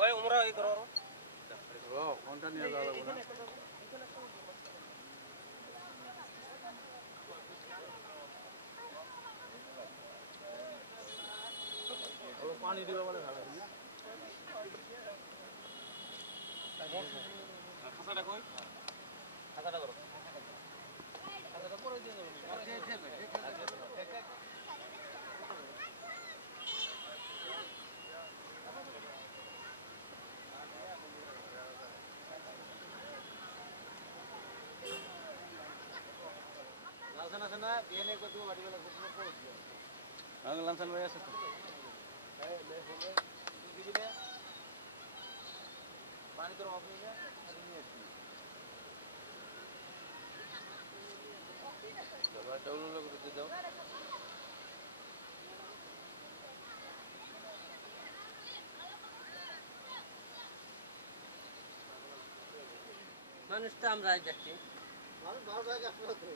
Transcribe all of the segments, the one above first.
ওই উমরা এই করো কোনটা নিয়ে যাওয়া যাবে না পানি দিবে বলে ভালো না খাসাটা কই খাসাটা করো খাসাটা পরে দিয়ে দেব লালসান না বিএনএ কত বাড়ি বেলা কত পড়ছে আগে লালসান ভাই আছে তো এই লে হলো দিদিলে পানি তোর অফ নিয়ে নিয়ে আসি দাদা টাউন লোক দিতে দাও মানুষ তো আমরা দেখছি মানুষ ভালো জায়গা আছে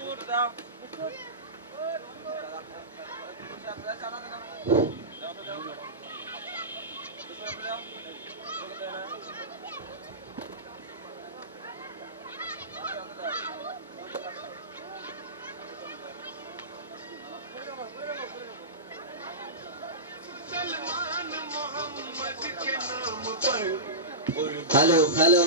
12টা ভালো Hello.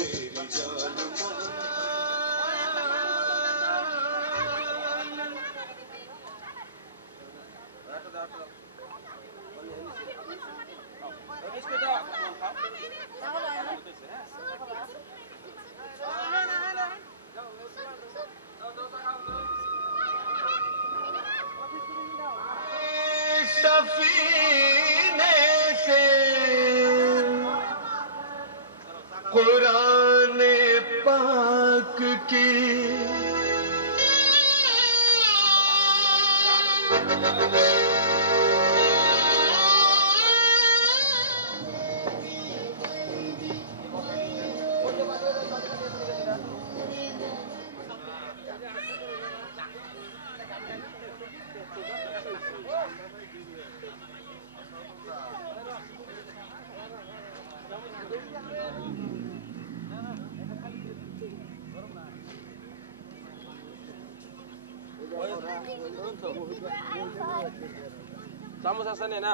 कुरान पाक की চামচ আছে না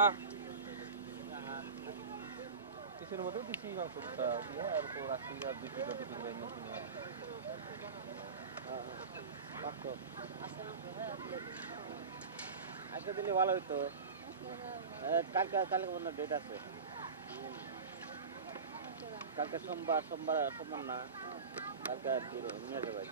কিসের মধ্যে দিছি মাংসটা দিয়ে আর তো রাখি আর দুই টুকরা নিয়ে আজকে দিলে ভালো হইতো কালকে মনে ডেট আছে কালকে সোমবার না কালকে নিয়ে যাবে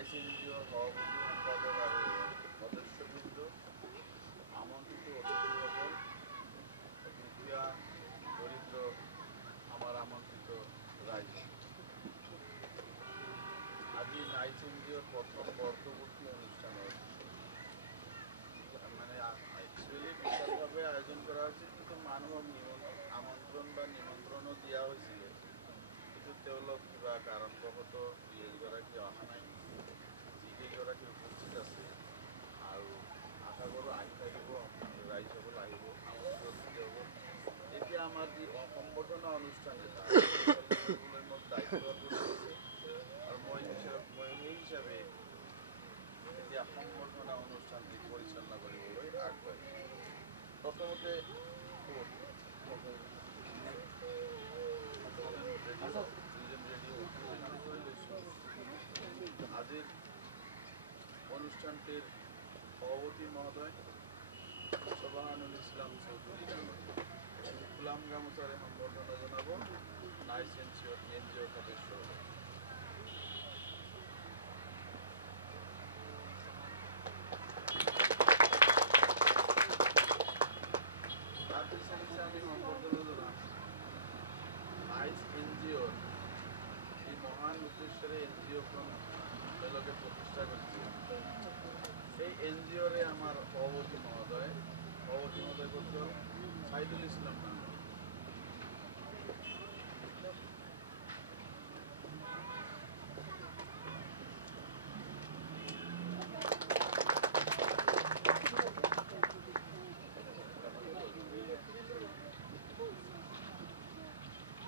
আইসিএনজিওর সভাপতি সম্পাদক আর সদস্যবৃন্দ, আমন্ত্রিত অতিথিসকল, দুঃখিয়া দরিদ্র আমার আমন্ত্রিত রাইজ, আজি আইসিএনজিওর প্রথম বর্ষপূর্তি অনুষ্ঠান মানে অ্যাকচুয়ালি বিশালভাবে আয়োজন করা হয়েছে, কিন্তু মানুহক আমন্ত্রণ বা নিমন্ত্রণও দিয়া হয়েছিল, কিন্তু তেওঁলোক কিবা কাৰণবশত যিগৰাকী অহা নাই, যিকেইগৰাকী উপস্থিত আছে আৰু আশা কৰোঁ আহি থাকিব, ৰাইজসকল আহিব, আমন্ত্ৰণ হ'ব। এতিয়া আমাৰ যি সম্বৰ্ধনা অনুষ্ঠান এটা মোক দায়িত্ব কৰিছে আৰু মই সেই হিচাপে এতিয়া সম্বৰ্ধনা অনুষ্ঠানটি পৰিচালনা কৰিবলৈ আগবাঢ়িম। প্ৰথমতে আজিৰ অনুষ্ঠানটির সভাপতি মহোদয় সোবাহানুল ইসলাম চৌধুরী গোলাম গামোচারে সম্বর্ধনা জানাব নাইস এনজিও সদস্য। তার পিছনে আমি সম্বর্ধনা জানাব নাইস এনজিওর এই মহান উদ্দেশ্যে এনজিওখন তেওঁলোকে প্রতিষ্ঠা করছে, সেই এনজিওরে আমার সভাপতি মহোদয় করছিল সাইদুল ইসলাম নাম।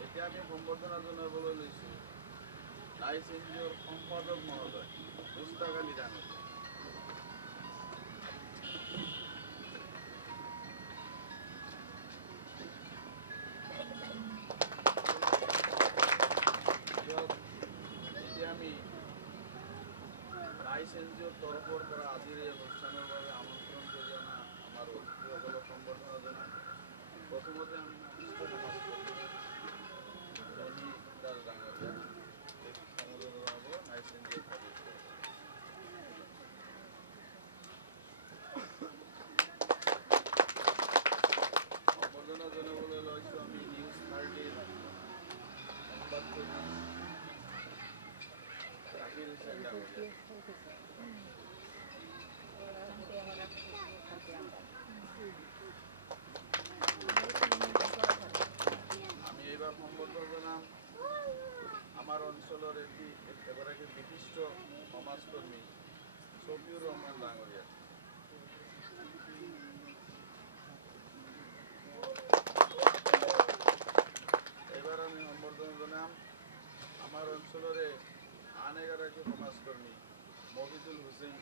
এতিয়া আমি সম্বৰ্ধনা জনাবলৈ লৈছো নাইস এনজিওৰ সম্পাদক মহোদয় মুস্তাক আলী ডাঙৰ। এতিয়া আমি নাইস এনজিওৰ তৰফৰ পৰা আজিৰ এই অনুষ্ঠানৰ বাবে আমন্ত্ৰণ কৰি অনা আমাৰ অতিথিসকলক সম্বৰ্ধনা জনাম। প্ৰথমতে আমি ডাঙৰীয়া জনাব নাইস এনজিওৰ সদস্য। সম্বৰ্ধনা জনাবলৈ লৈছোঁ আমি নিউজ 30 সংবাদকৰ্মী জাকিৰ হুছেইন ডাঙৰীয়া। আমি এইবাৰ সম্বৰ্ধনা জনাম আমাৰ অঞ্চলেৰ এগৰাকী বিশিষ্ট সমাজকৰ্মী শফিউৰ ৰহমান ডাঙৰিয়া। এবাৰ আমি সম্বৰ্ধনা জানাম আমাৰ অঞ্চলেৰ আন এগৰাকী সমাজকৰ্মী মফিজুল হুসেন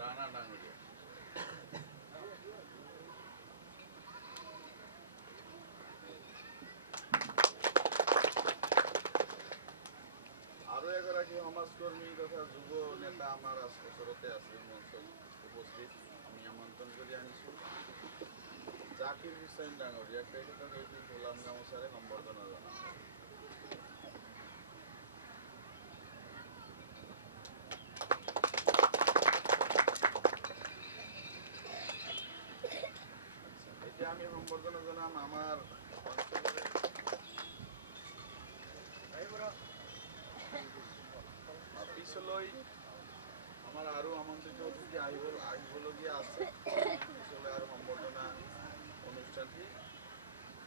ৰানা ডাঙৰিয়া। আৰও এগৰাকী সমাজকৰ্মী তথা যুব নেতা আমাৰ ওচৰতে আছে, মঞ্চত উপস্থিত, আমি আমন্ত্ৰণ কৰি আনিছোঁ জাকিৰ হুছেইন ডাঙৰীয়াক। তেখেতক এই গোলাম গামোচাৰে সম্বৰ্ধনা জনাম। এতিয়া আমি সম্বৰ্ধনা জনাম আমাৰ পিছলৈ আমাৰ আৰু আমন্ত্ৰিত অতিথি আহিবলগীয়া আছে। পিছলৈ আৰু সম্বৰ্ধনা অনুষ্ঠানটি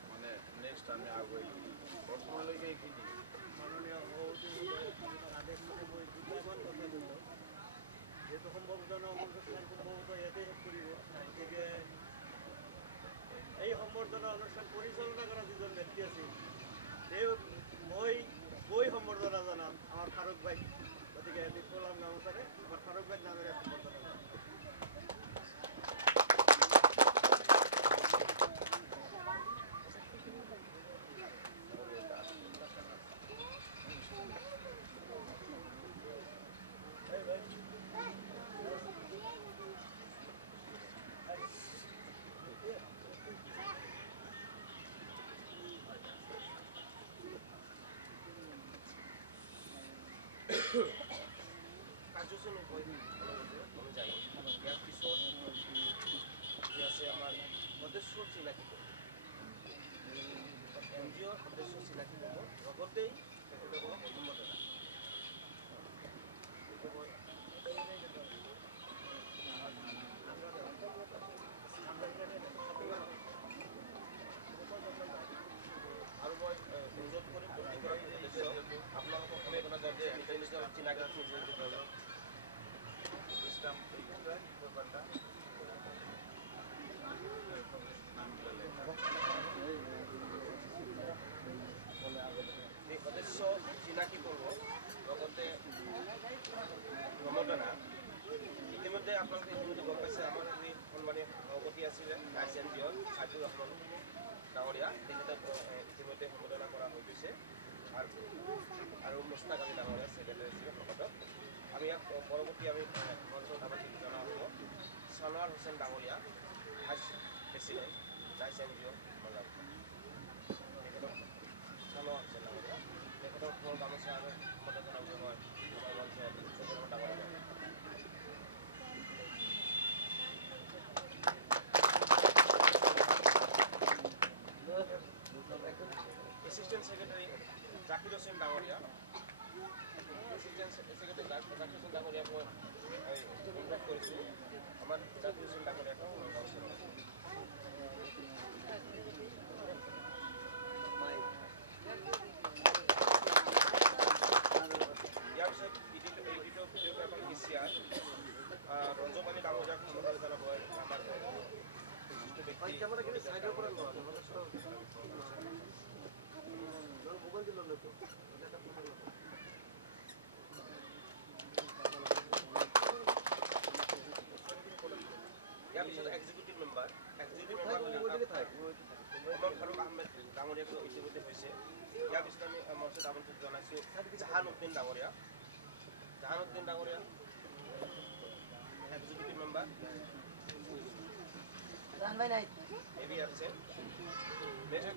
মানে নেক্সট আমি আগুৱাই বৰ্তমানলৈকে এইখিনি। মাননীয় সভাপতি আদেশ মতে মই দুটামান কথা দিলোঁ, যেহেতু সম্বৰ্ধনা অনুষ্ঠান সম্ভৱতঃ ইয়াতে শেষ কৰিব, গতিকে এই সম্বৰ্ধনা অনুষ্ঠান পৰিচালনা কৰা যিজন ব্যক্তি আছিল তেওঁক মই গৈ সম্বৰ্ধনা জনাম আমাৰ ফাৰুক ভাই। গতিকে গোলাম গামোচাৰে আমাৰ ফাৰুক ভাইৰ নামেৰে সম্বৰ্ধনা জনাম। হৈছে আমাৰ সদস্য চিনাকি কৰিব NGOৰ সদস্য চিনাকি কৰিব লগতেই তেখেতসকলক সম্বৰ্ধনা আৰু মই অনুৰোধ কৰিম প্ৰতিগৰাকী সদস্য আপোনালোকক সম্বৰ্ধনা জনাই নিজৰ নিজৰ চিনাকিখিনি জড়িত কৰিব এই সদস্য চিনাকি কৰিব লগতে সম্বৰ্ধনা ইতিমধ্যে আপোনালোকে ইতিমধ্যে গম পাইছে আমাৰ যি সন্মানীয় সভাপতি আছিলে ICNGৰ ছাইদুৰ ৰহমান ডাঙৰীয়া তেখেতক ইতিমধ্যে সম্বোধনা কৰা হৈ গৈছে আৰু মুস্তাক আলী ডাঙৰীয়া ছেক্ৰেটাৰী আছিলে সম্পাদক আমি ইয়াক পৰৱৰ্তী আমি মঞ্চত আমাক জনা হ'ব ছানোৱাৰ হোসেন ডাঙৰীয়া ভাইচ প্ৰেচিডেণ্ট ICNGৰ তেখেতক ছানোৱাৰ হোসেন ডাঙৰীয়া তেখেতৰ ফল গামোচা আৰু সম্বোধনা জনাবলৈ মই আমাৰ মঞ্চত চুবুৰমন ডাঙৰীয়া Assistant Secretary Zakir Hussain Dangoria. Assistant Secretary Zakir Hussain Dangoria को इनवाइट करिछु हमर Zakir Hussain Dangoria को या विषय एडिटर भिडियोग्राफर केसीआर रंजपानी डांगरिया को सम्मान जनाब हमर कैमरा के साइड पर मोबाइल दिलो न तो या विषय एग्जीक्यूटिव मेंबर उमर फारूक अहमेद डांगरिया को इतिमধ্যে হৈছে या विषय আমি মঞ্চত আমন্ত্রণ জানাইছো জাহানুদ্দিন ডাঙৰীয়া एग्जीक्यूटिव मेंबर जान भाई नहीं maybe absent Major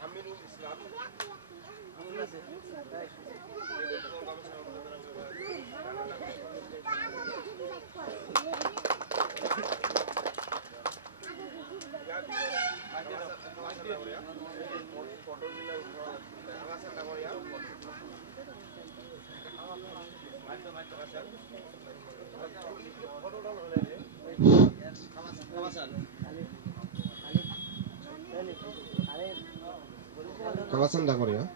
Aminul Islam Kawasan Dangoria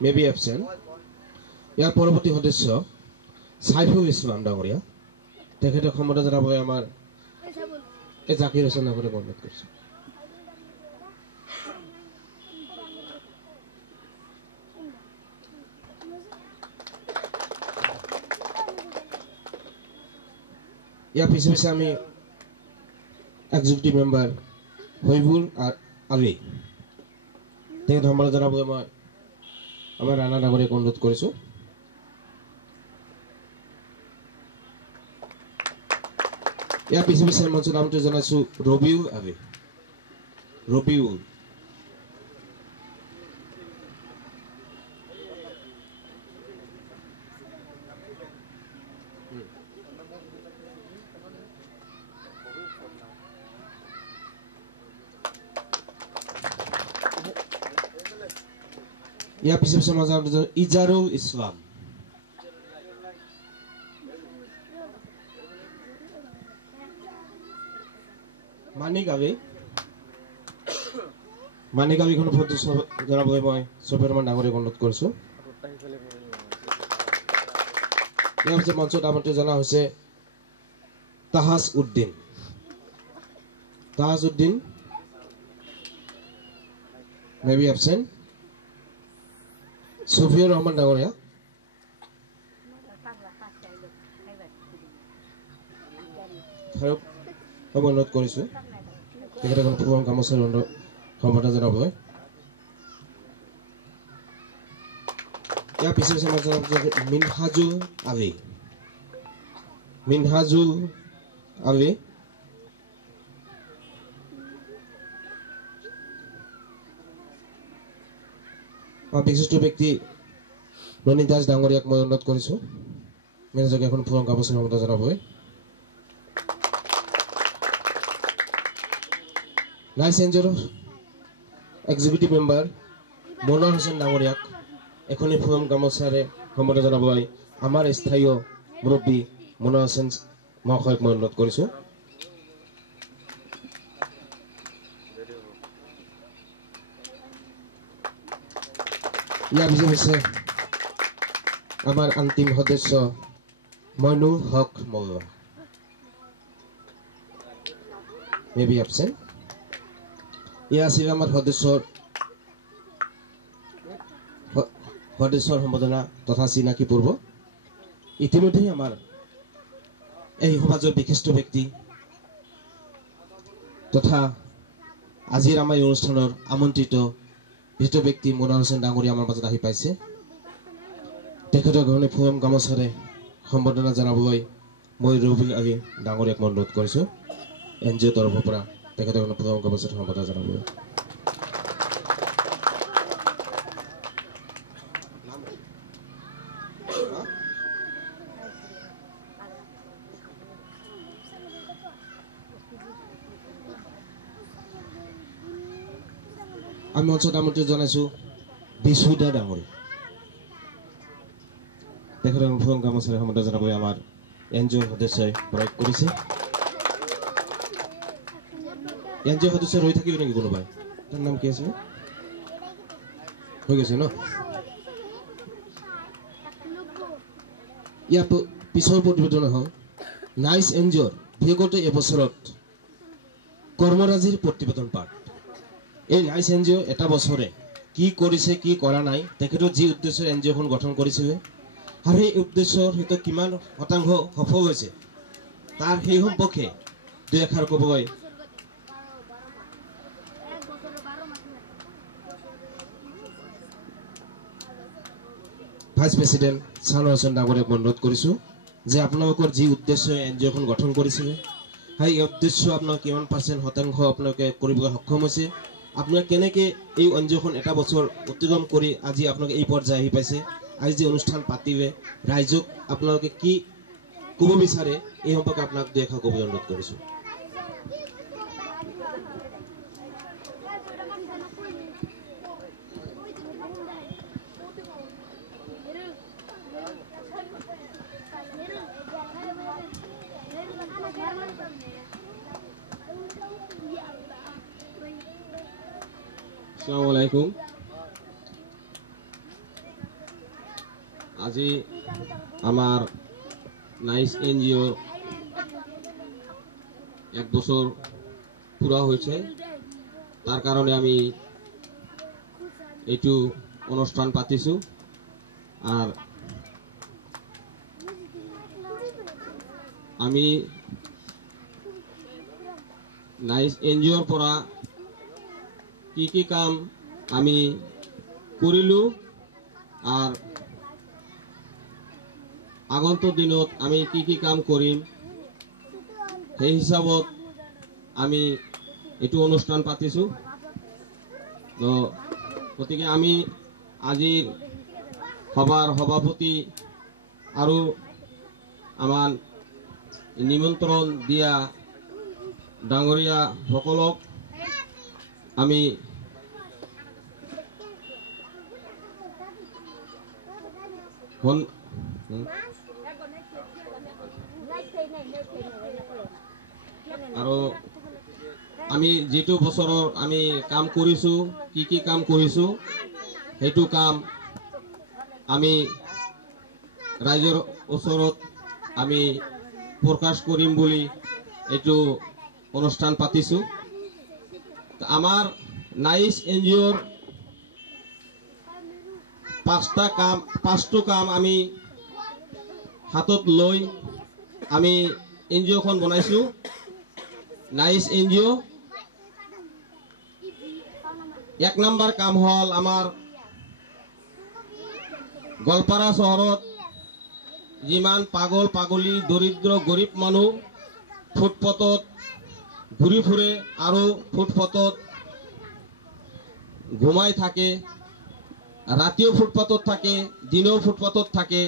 may be absent. ইয়াৰ পৰৱৰ্তী সদস্য সাইফুল ইছলাম ডাঙৰীয়া তেখেতক সম্বোধন জনাবলৈ আমাৰ জাকিৰ হোসেন ডাঙৰীয়াক অনুৰোধ কৰিছো ইয়াৰ পিছে আমি এক্সিকিউটিভ মেম্বাৰ হৈবুল আলী তেখেত সম্বোধন জনাবলৈ মই আমাৰ ৰাণা ডাঙৰীয়াক অনুৰোধ কৰিছো ইয়াৰ পিছে মঞ্চত আমন্ত্ৰণ জনাইছো ৰবিউল আলী ৰবিউল ইয়াৰ পিছে মঞ্চত ইজাৰুল ইছলাম মানিকাবিখন ফটো জনাবলৈ মই চুবুৰমন ডাঙৰীয়াক অনুৰোধ কৰিছো ইয়াৰ পিছত মঞ্চত আমন্ত্ৰণ জনোৱা হৈছে তাহাজ Uddin may be absent Sufiyur Rahman ডাঙৰীয়া অনুৰোধ কৰিছো তেখেতক ফুলন গামোচাৰ সম্বৰ্ধনা জনাবলৈ ইয়াৰ পিছে মিনহাজুল আলী বিশিষ্ট ব্যক্তি ৰনি দাস ডাঙৰীয়াক মই অনুৰোধ কৰিছো মেনেজাৰক এখন ফুৰং গামোচাৰে সম্বোধন জনাবই। নাইচ এনজিঅ'ৰ এক্সিকিউটিভ মেম্বাৰ মনোহৰ হোসেন ডাঙৰীয়াক এখনি ফুৰং গামোচাৰে সম্বোধন জনাবলৈ আমাৰ স্থায়ী মুৰব্বী মনোহৰ হোসেন মহাশয়ক মই অনুৰোধ কৰিছোঁ। ইয়াৰ পিছত হৈছে আমাৰ অন্তিম সদস্য মইনুল হক মল্ল, মে বি এবসেন্ট। ইয়া আছিল আমাৰ সদস্যৰ সম্বোধনা তথা চিনাকি পূৰ্ব। ইতিমধ্যেই আমাৰ এই সমাজৰ বিশিষ্ট ব্যক্তি তথা আজিৰ আমাৰ এই অনুষ্ঠানৰ আমন্ত্ৰিত বিশিষ্ট ব্যক্তি মনোহৰ হোসেন ডাঙৰীয়া আমাৰ মাজত আহি পাইছে। তেখেতৰ ঘৰণে ফুৰম গামোচাৰে সম্বৰ্ধনা জনাবলৈ মই ৰবি আলী ডাঙৰীয়াক মই অনুৰোধ কৰিছোঁ এনজিঅ'ৰ তৰফৰ পৰা তেখেতৰ ঘৰণে ফুৰম গামোচাৰে সম্বৰ্ধনা জনাবলৈ। আমি মঞ্চত আমন্ত্ৰণ জনাইছোঁ বিশুদা ডাঙৰীয়া, তেখেতৰ ফুৰম গামোচাৰে সম্বৰ্ধনা জনাবলৈ আমাৰ এনজিঅ'ৰ সদস্যই প্ৰয়োগ কৰিছে। এনজিঅ'ৰ সদস্য ৰৈ থাকিব নেকি কোনোবাই? তাৰ নাম কি আছিলে? হৈ গৈছে ন? ইয়াৰ পিছৰ প্ৰতিবেদন হ'ল নাইচ এনজিঅ'ৰ বিগত এবছৰত কৰ্মৰাজিৰ প্ৰতিবেদন পাঠ। এই নাইচ এনজিঅ' এটা বছৰে কি কৰিছে কি কৰা নাই, তেখেতৰ যি উদ্দেশ্যে এনজিঅ'খন গঠন কৰিছিলে আৰু সেই উদ্দেশ্যৰ সৈতে কিমান শতাংশ সফল হৈছে তাৰ সেই সম্পৰ্কে দুই এষাৰ ক'বলৈ ভাইচ প্ৰেচিডেণ্ট ছানৰ হোসেন ডাঙৰীয়াক অনুৰোধ কৰিছোঁ যে আপোনালোকৰ যি উদ্দেশ্যে এনজিঅ'খন গঠন কৰিছিলে সেই উদ্দেশ্য আপোনালোক কিমান শতাংশ আপোনালোকে কৰিবলৈ সক্ষম হৈছে, আপোনালোকে কেনেকৈ এই এনজিঅ'খন এটা বছৰ অতিক্ৰম কৰি আজি আপোনালোকে এই পৰ্যায়ে আহি পাইছে, আজি যি অনুষ্ঠান পাতিলে ৰাইজক আপোনালোকে কি ক'ব বিচাৰে এই সম্পৰ্কে আপোনাক দুই এষাৰ ক'বলৈ অনুৰোধ কৰিছোঁ। আসসালামু আলাইকুম। আজি আমার নাইচ এনজিও 1 বছর পুরা হয়েছে, তার কারণে আমি এইটু অনুষ্ঠান পাতিছো। আর আমি নাইচ এনজিওর পরা কি কি কাম আমি করিলো আর আগন্তুক দিনত আমি কি কি কাম কৰিম সেই হিসাবত আমি এইটো অনুষ্ঠান পাতিছো। তো গতিকে আমি আজিৰ সভাৰ সভাপতি আৰু আমাৰ নিমন্ত্ৰণ দিয়া ডাঙৰীয়া সকলক আমি আৰু আমি যেটো বছৰৰ আমি কাম কৰিছো, কি কি কাম কৰিছো সেইটো কাম আমি ৰাইজৰ ওচৰত আমি প্ৰকাশ কৰিম বুলি এইটো অনুষ্ঠান পাতিছো। আমার নাইচ এনজিওর 5টো কাম আমি হাতত লৈ আমি এনজিওখন বনাইছো। নাইচ এনজিও 1 নম্বৰ কাম হল আমাৰ গোৱালপাৰা চহৰত যিমান পাগল পাগলী দৰিদ্ৰ গৰীব মানুহ ফুটপথত ঘূৰি ফুৰে আৰু ফুটপথত ঘুমাই থাকে, ৰাতিও ফুটপথত থাকে, দিনেও ফুটপথত থাকে,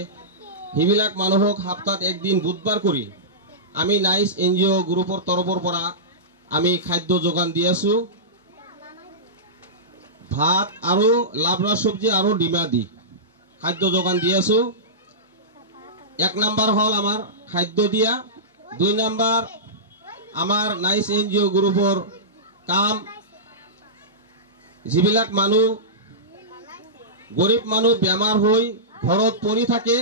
সেইবিলাক মানুহক সপ্তাহত একদিন বুধবাৰ কৰি আমি নাইচ NGO গ্ৰুপৰ তৰফৰ পৰা আমি খাদ্য যোগান দি আছোঁ। ভাত আৰু লাবৰা চব্জি আৰু ডিমা দি খাদ্য যোগান দি আছোঁ। 1 নম্বৰ হ'ল আমাৰ খাদ্য দিয়া। 2 নম্বৰ আমাৰ নাইচ NGO গ্ৰুপৰ কাম যিবিলাক মানুহ গৰীব মানুহ বেমাৰ হৈ ঘৰত পৰি থাকে,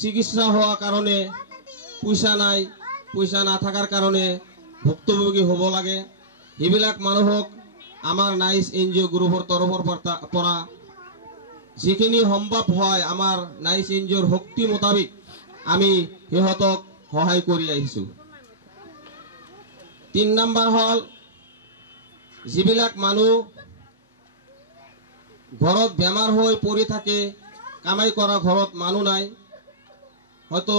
চিকিৎসা হোৱাৰ কাৰণে পইচা নাই, পইচা নাথাকাৰ কাৰণে ভুক্তভোগী হ'ব লাগে, সেইবিলাক মানুহক আমাৰ নাইচ NGO গ্ৰুপৰ তৰফৰ পৰা যিখিনি সম্ভৱ হয় আমাৰ নাইচ NGOৰ শক্তি মোতাবিক আমি সিহঁতক সহায় কৰি আহিছোঁ। 3 নম্বৰ হ'ল যিবিলাক মানুহ ঘৰত বেমাৰ হৈ পৰি থাকে, কামাই কৰা ঘৰত মানুহ নাই, হয়তো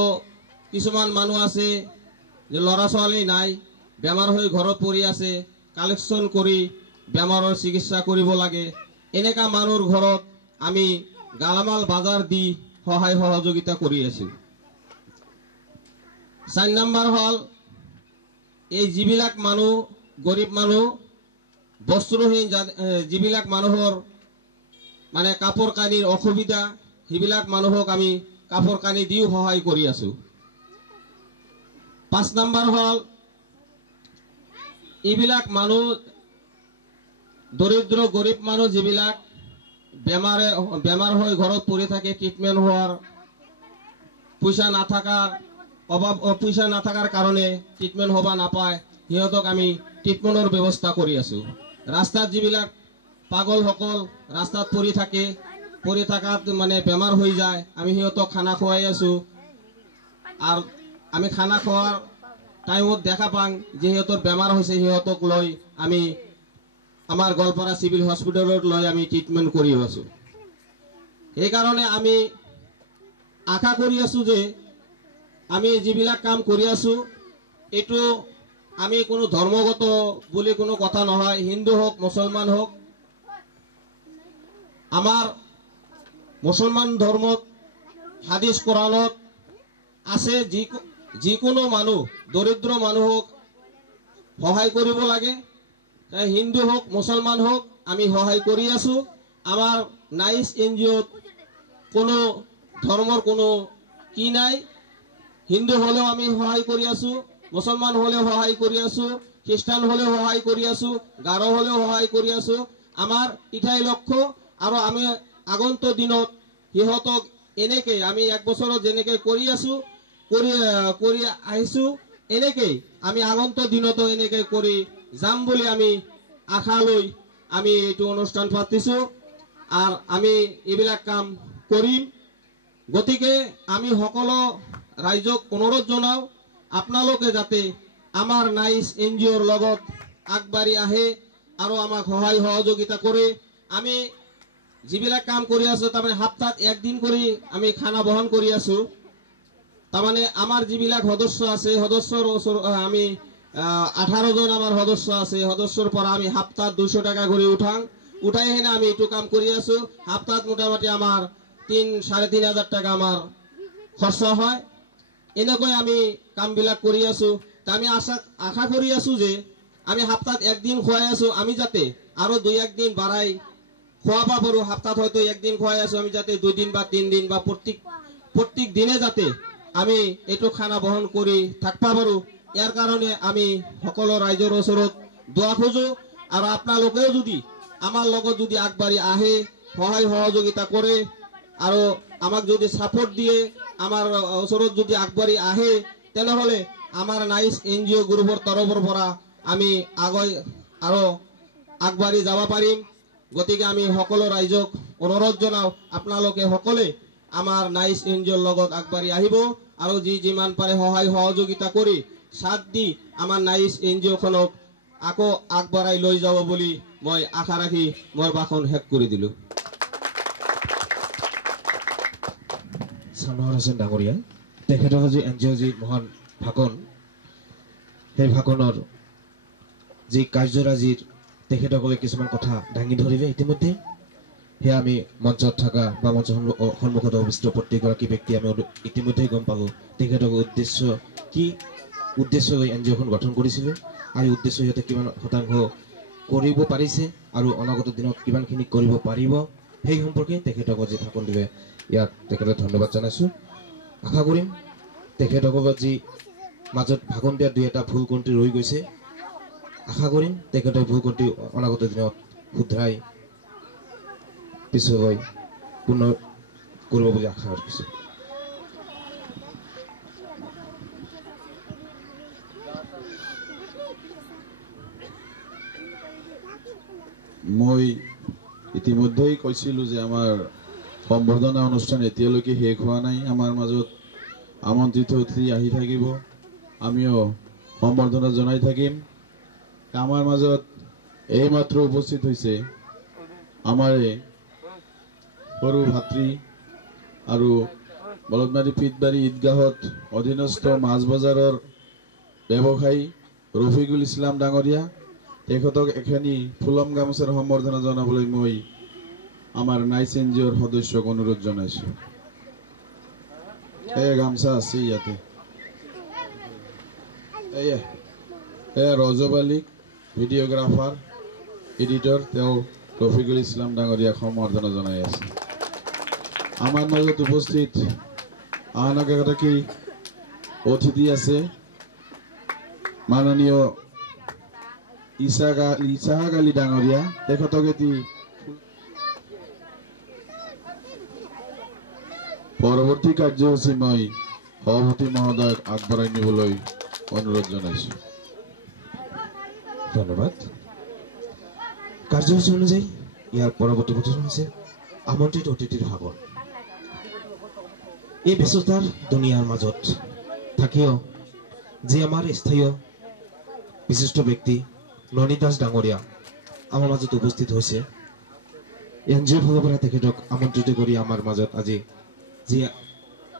কিছুমান মানুহ আছে যে ল'ৰা ছোৱালী নাই, বেমাৰ হৈ ঘৰত পৰি আছে, কালেকশ্যন কৰি বেমাৰৰ চিকিৎসা কৰিব লাগে, এনেকা মানুহৰ ঘৰত আমি গালামাল বাজাৰ দি সহায় সহযোগিতা কৰি আছোঁ। 4 নম্বৰ হ'ল এই যিবিলাক মানুহ গৰীব মানুহ বস্ত্ৰহীন যিবিলাক মানুহৰ মানে কাপোৰ কানিৰ অসুবিধা, সেইবিলাক মানুহক আমি কাপোৰ কানি দিও সহায় কৰি আছোঁ। 5 নম্বৰ হ'ল এইবিলাক মানুহ দৰিদ্ৰ গৰীব মানুহ যিবিলাক বেমাৰ হৈ ঘৰত পৰি থাকে, ট্ৰিটমেণ্ট হোৱাৰ পইচা নাথাকাৰ কাৰণে ট্ৰিটমেণ্ট হ'ব নাপায়, সিহঁতক আমি ট্ৰিটমেণ্টৰ ব্যৱস্থা কৰি আছোঁ। ৰাস্তাত যিবিলাক পাগলসকল ৰাস্তাত পৰি থকাত মানে বেমাৰ হৈ যায়, আমি সিহঁতক খানা খুৱাই আছোঁ। আৰু আমি খানা খোৱাৰ টাইমত দেখা পাওঁ যে সিহঁতৰ বেমাৰ হৈছে, সিহঁতক লৈ আমি আমাৰ গোৱালপাৰা চিভিল হস্পিটেলত লৈ আমি ট্ৰিটমেণ্ট কৰি আছোঁ। সেইকাৰণে আমি আশা কৰি আছোঁ যে আমি যিবিলাক কাম কৰি আছোঁ এইটো আমি কোনো ধৰ্মগত বুলি কোনো কথা নহয়, হিন্দু হওক মুছলমান হওক, আমাৰ মুছলমান ধৰ্মত হাদিছ কোৰাণত আছে যিকোনো মানুহ দৰিদ্ৰ মানুহক সহায় কৰিব লাগে, হিন্দু হওক মুছলমান হওক আমি সহায় কৰি আছোঁ। আমাৰ নাইচ NGOত কোনো ধৰ্মৰ কোনো কি নাই, হিন্দু হ'লেও আমি সহায় কৰি আছোঁ, মুছলমান হ'লেও সহায় কৰি আছোঁ, খ্ৰীষ্টান হ'লেও সহায় কৰি আছোঁ, গাৰো হ'লেও সহায় কৰি আছোঁ। আমাৰ ইঠাই লক্ষ্য আৰু আমি আগন্তুক দিনত সিহঁতক এনেকৈ আমি 1 বছৰত যেনেকৈ কৰি আহিছোঁ এনেকৈ আমি আগন্তুক দিনতো এনেকৈ কৰি যাম বুলি আমি আশা লৈ আমি এইটো অনুষ্ঠান পাতিছোঁ আৰু আমি এইবিলাক কাম কৰিম। গতিকে আমি সকলো ৰাইজক অনুৰোধ জনাওঁ আপোনালোকে যাতে আমাৰ নাইচ NGOৰ লগত আগবাঢ়ি আহে আৰু আমাক সহায় সহযোগিতা কৰে। আমি যিবিলাক কাম কৰি আছোঁ তাৰমানে সপ্তাহত 1 দিন কৰি আমি খানা বহন কৰি আছোঁ। তাৰমানে আমাৰ যিবিলাক সদস্য আছে, সদস্যৰ আমি 18 জন আমাৰ সদস্য আছে, সদস্যৰ পৰা আমি সপ্তাহত 200 টাকা কৰি উঠাই হেনে আমি এইটো কাম কৰি আছোঁ। সপ্তাহত মোটামুটি আমাৰ 3,500 টাকা আমাৰ খৰচা হয়। এনেকৈ আমি কামবিলাক কৰি আছোঁ। আমি আশা কৰি আছোঁ যে আমি সপ্তাহত 1 দিন খুৱাই আছোঁ, আমি যাতে আৰু 2-1 দিন বাঢ়াই খুৱাব পাৰোঁ। সপ্তাহত হয়তো 1 দিন খুৱাই আছোঁ, আমি যাতে 2 দিন বা 3 দিন বা প্ৰত্যেক দিনে যাতে আমি এইটো খানা বহন কৰি থাকিব পাৰোঁ। ইয়াৰ কাৰণে আমি সকলো ৰাইজৰ ওচৰত দোৱা খোজোঁ আৰু আপোনালোকেও যদি আমাৰ লগত যদি আগবাঢ়ি আহে, সহায় সহযোগিতা কৰে আৰু আমাক যদি সাপোৰ্ট দিয়ে আমাৰ ওচৰত যদি আগবাঢ়ি আহে তেনেহলে আমাৰ নাইস NGO গ্ৰুপেৰ তৰফৰ পৰা আমি আৰু আগবাঢ়ি যাব পাৰিম। গতিকে আমি সকলো ৰাইজক অনুৰোধ জনাও আপোনালোকে সকলে আমাৰ নাইস NGOৰ লগত আগবাঢ়ি আহিব আৰু যিমান পাৰে সহায় সহযোগিতা কৰি সাথ দি আমাৰ নাইস NGO খনক আকৌ আগবঢ়াই লৈ যাব বুলি মই আশা ৰাখি মোৰ ভাষণ শেষ কৰি দিলো। সানোয়াৰ হোসেন ডাঙৰীয়া তেখেতৰ যি NGO যি মহান ভাষণ সেই ভাষণৰ যি কাৰ্যৰাজিৰ তেখেতসকলে কিছুমান কথা দাঙি ধৰিলে ইতিমধ্যে সেয়া আমি মঞ্চত থকা বা মঞ্চৰ সন্মুখত অৱস্থিত প্ৰত্যেকগৰাকী ব্যক্তি আমি ইতিমধ্যেই গম পালোঁ তেখেতক উদ্দেশ্য কি উদ্দেশ্য লৈ NGOখন গঠন কৰিছিলে আৰু উদ্দেশ্য সিহঁতে কিমান শতাংশ কৰিব পাৰিছে আৰু অনাগত দিনত কিমানখিনি কৰিব পাৰিব সেই সম্পৰ্কে তেখেতক আজি ভাষণ দিলে ইয়াত তেখেতক ধন্যবাদ জনাইছোঁ। আশা কৰিম তেখেতসকলৰ যি মাজত ভাষণ দিয়া দুই এটা ভুল ক্ৰান্তি ৰৈ গৈছে আশা কৰিম তেখেতৰ ভুল ক্ৰান্তি অনাগত দিনত শুধৰাই পিছলৈ পুনৰ কৰিব বুলি আশা ৰাখিছোঁ। মই ইতিমধ্যেই কৈছিলোঁ যে আমাৰ সম্বৰ্ধনা অনুষ্ঠান এতিয়ালৈকে শেষ হোৱা নাই। আমাৰ মাজত আমন্ত্ৰিত অতিথি আহি থাকিব, আমিও সম্বৰ্ধনা জনাই থাকিম। আমাৰ মাজত এইমাত্ৰ উপস্থিত হৈছে আমাৰ সৰু ভাতৃ আৰু বলদমাৰী পিতবাৰী ঈদগাহত অধীনস্থ মাছ বজাৰৰ ব্যৱসায়ী ৰফিকুল ইছলাম ডাঙৰীয়া, তেখেতক এখিনি ফুলম গামোচাৰ সম্বৰ্ধনা জনাবলৈ মই আমাৰ নাইচ NGOৰ সদস্যক অনুৰোধ জনাইছোঁ। এই গামোচা আছে ইয়াতে। এয়া ৰজব আলী ভিডিঅ'গ্ৰাফাৰ এডিটৰ, তেওঁ ৰফিকুল ইছলাম ডাঙৰীয়াক সম্বৰ্ধনা জনাই আছে। আমাৰ মাজত উপস্থিত আন এগৰাকী অতিথি আছে মাননীয় ইছাহাক আলী ডাঙৰীয়া, তেখেতক এটি পৰৱৰ্তী কাৰ্যসূচী মই সভাপতি মহোদয়ক আগবঢ়াই নিবলৈ অনুৰোধ জনাইছোঁ। ধন্যবাদ। কাৰ্যসূচী অনুযায়ী ইয়াৰ পৰৱৰ্তী প্ৰতিষ্ঠান হৈছে আমন্ত্ৰিত অতিথিৰ ভাগৰ। এই ব্যস্ততাৰ দুনিয়াৰ মাজত থাকিও যি আমাৰ স্থায়ী বিশিষ্ট ব্যক্তি ননী দাস ডাঙৰীয়া আমাৰ মাজত উপস্থিত হৈছে, NGOৰ ফালৰ পৰা তেখেতক আমন্ত্ৰিত কৰি আমাৰ মাজত আজি যি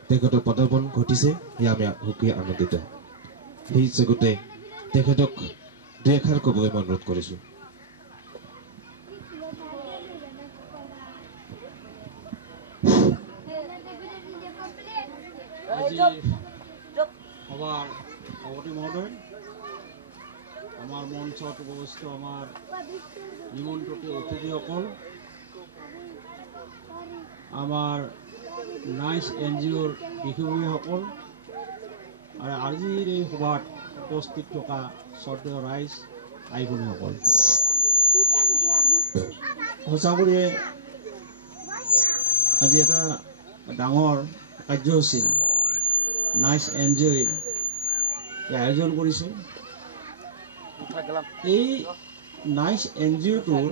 তেখেতৰ পদাৰ্পণ ঘটিছে সেয়া আমি সুখী আনন্দিত। সেই জগতে তেখেতক দুই এষাৰ ক'বলৈ মই অনুৰোধ কৰিছোঁ। আজি সভাৰ সভাপতি মহোদয়, আমাৰ মঞ্চত উপস্থিত আমাৰ নিমন্ত্ৰিত অতিথিসকল, আমাৰ নাইচ NGOৰ বিষয়ববীয়াসকল আৰু আজিৰ এই সভাত উপস্থিত থকা শ্ৰদ্ধেয় ৰাইজ ভাই ভনীসকল, সঁচাকৈয়ে আজি এটা ডাঙৰ কাৰ্যসূচী নাইচ NGOয়ে আয়োজন কৰিছে। এই নাইচ NGOটোৰ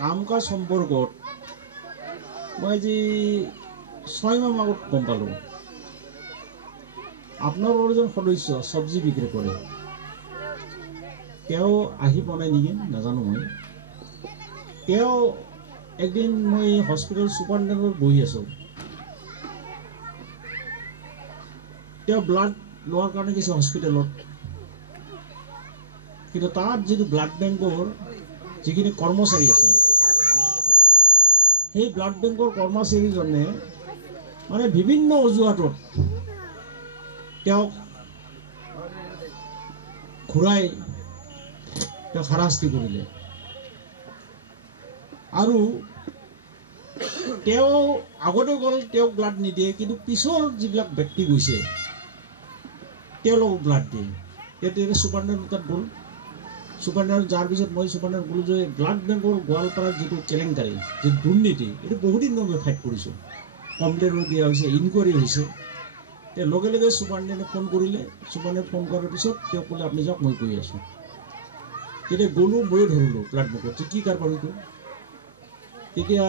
কাম কাজ সম্পৰ্কত মই আজি 6 মাহ আগত গম পালোঁ। আপোনালোকৰ এজন সদস্য চব্জি বিক্ৰী কৰে, তেওঁ আহি পোৱা নাই নেকি নাজানো। তেওঁ একদিন মই হস্পিটেল ছুপাৰিণ্টেণ্ডেণ্টত বহি আছোঁ, তেওঁ ব্লাড লোৱাৰ কাৰণে গৈছে হস্পিটেলত, কিন্তু তাত যিটো ব্লাড বেংকৰ যিখিনি কৰ্মচাৰী আছে, সেই ব্লাড বেংকৰ কৰ্মচাৰীজনে মানে বিভিন্ন অজুহাতত তেওঁক ঘূৰাই তেওঁক হাৰাশাস্তি কৰিলে আৰু তেওঁ আগতে গ'ল, তেওঁক ব্লাড নিদিয়ে, কিন্তু পিছৰ যিবিলাক ব্যক্তি গৈছে তেওঁলোকক ব্লাড দিয়ে। তেতিয়া ছুপাৰিণ্টেণ্ডেণ্ট তাত গ'ল, ছুপাৰিণ্টেণ্ডেণ্ট যোৱাৰ পিছত মই ছুপাৰিণ্টেণ্ডেণ্ট ক'লোঁ যে ব্লাড বেংকৰ গোৱালপাৰাৰ যিটো কেলেংকাৰী, যিটো দুৰ্নীতি, এইটো বহুত দিন মই ফাইট কৰিছোঁ, কমপ্লেইনো দিয়া হৈছে, ইনকুৱাৰী হৈছে। তেওঁ লগে লগে ছুপাৰিণ্টেণ্ডেণ্টে ফোন কৰিলে, ছুপাৰিণ্টেণ্ডেণ্টে ফোন কৰাৰ পিছত তেওঁ ক'লে আপুনি যাওক, মই কৰি আছোঁ। তেতিয়া গ'লোঁ, ময়ো ধৰিলোঁ ব্লাড বেংকত যে কি কাৰবাৰ এইটো। তেতিয়া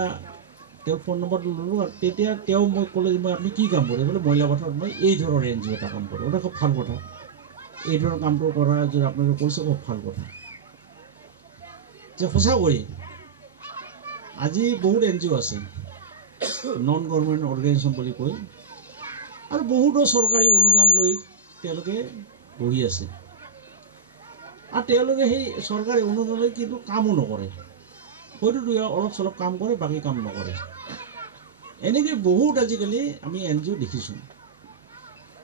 তেওঁ ফোন নম্বৰটো ল'লোঁ আৰু তেতিয়া তেওঁ মই ক'লে যে মই আপুনি কি কাম কৰে, বোলে মহিলা পথাৰত মই এই ধৰণৰ NGO এটা কাম কৰোঁ। এটা খুব ভাল কথা, এই ধৰণৰ কামটো কৰা যদি আপোনালোকে কৈছে খুব ভাল কথা। যে সঁচাকৈ আজি বহুত NGO আছে, নন গভৰ্ণমেণ্ট অৰ্গেনাইজেশ্যন বুলি কয়, আৰু বহুতো চৰকাৰী অনুদান লৈ তেওঁলোকে বহি আছে, আৰু তেওঁলোকে সেই চৰকাৰী অনুদান লৈ কিন্তু কামো নকৰে। হয়তো অলপ চলপ কাম কৰে, বাকী কাম নকৰে। এনেকৈ বহুত আজিকালি আমি NGO দেখিছোঁ।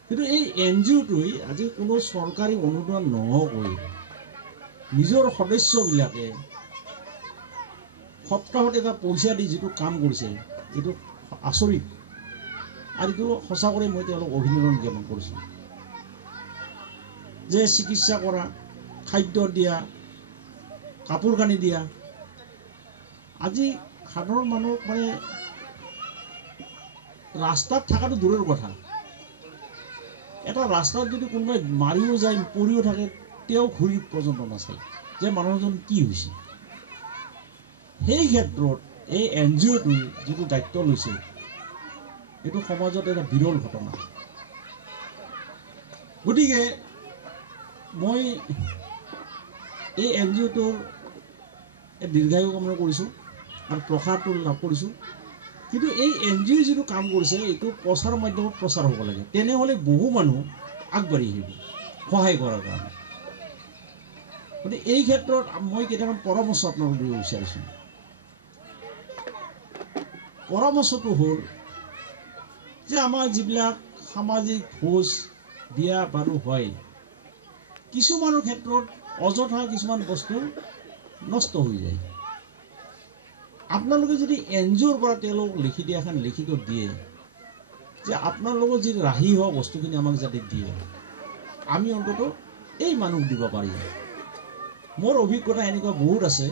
কিন্তু এই NGOটোৱে আজি কোনো চৰকাৰী অনুদান নোহোৱাকৈ নিজৰ সদস্যবিলাকে সপ্তাহত এটা পইচা দি যিটো কাম কৰিছে, এইটো আচৰিত। আৰু এইটো সঁচাকৈ মই তেওঁলোকক অভিনন্দন জ্ঞাপন কৰিছোঁ। যে চিকিৎসা কৰা, খাদ্য দিয়া, কাপোৰ কানি দিয়া, আজি সাধাৰণ মানুহক মানে ৰাস্তাত থকাটো দূৰৰ কথা, এটা ৰাস্তাত যদি কোনোবাই মাৰিও যায়, পৰিও থাকে, তেওঁ ঘূৰি পৰ্যন্ত নাচায় যে মানুহজন কি হৈছে। সেই ক্ষেত্ৰত এই NGOটোৱে যিটো দায়িত্ব লৈছে, এইটো সমাজত এটা বিৰল ঘটনা। গতিকে মই এই NGOটোৰ দীৰ্ঘায়ু কামনা কৰিছোঁ আৰু প্ৰসাৰটো লাভ কৰিছোঁ। কিন্তু এই NGO যিটো কাম কৰিছে, এইটো প্ৰচাৰ মাধ্যমত প্ৰচাৰ হ'ব লাগে। তেনেহ'লে বহু মানুহ আগবাঢ়ি আহিব সহায় কৰাৰ কাৰণে। গতিকে এই ক্ষেত্ৰত মই কেইটামান পৰামৰ্শ আপোনালোকক দিব বিচাৰিছোঁ। পৰামৰ্শটো হ'ল যে আমাৰ যিবিলাক সামাজিক ভোজ বিয়া বাৰু হয়, কিছুমানৰ ক্ষেত্ৰত অযথা কিছুমান বস্তু নষ্ট হৈ যায়। আপোনালোকে যদি NGOৰ পৰা তেওঁলোকক লিখি দিয়া এখন লিখিত দিয়ে যে আপোনালোকৰ যি ৰাহি হোৱা বস্তুখিনি আমাক যাতে দিয়ে, আমি অন্তত এই মানুহক দিব পাৰিম। মোৰ অভিজ্ঞতা এনেকুৱা বহুত আছে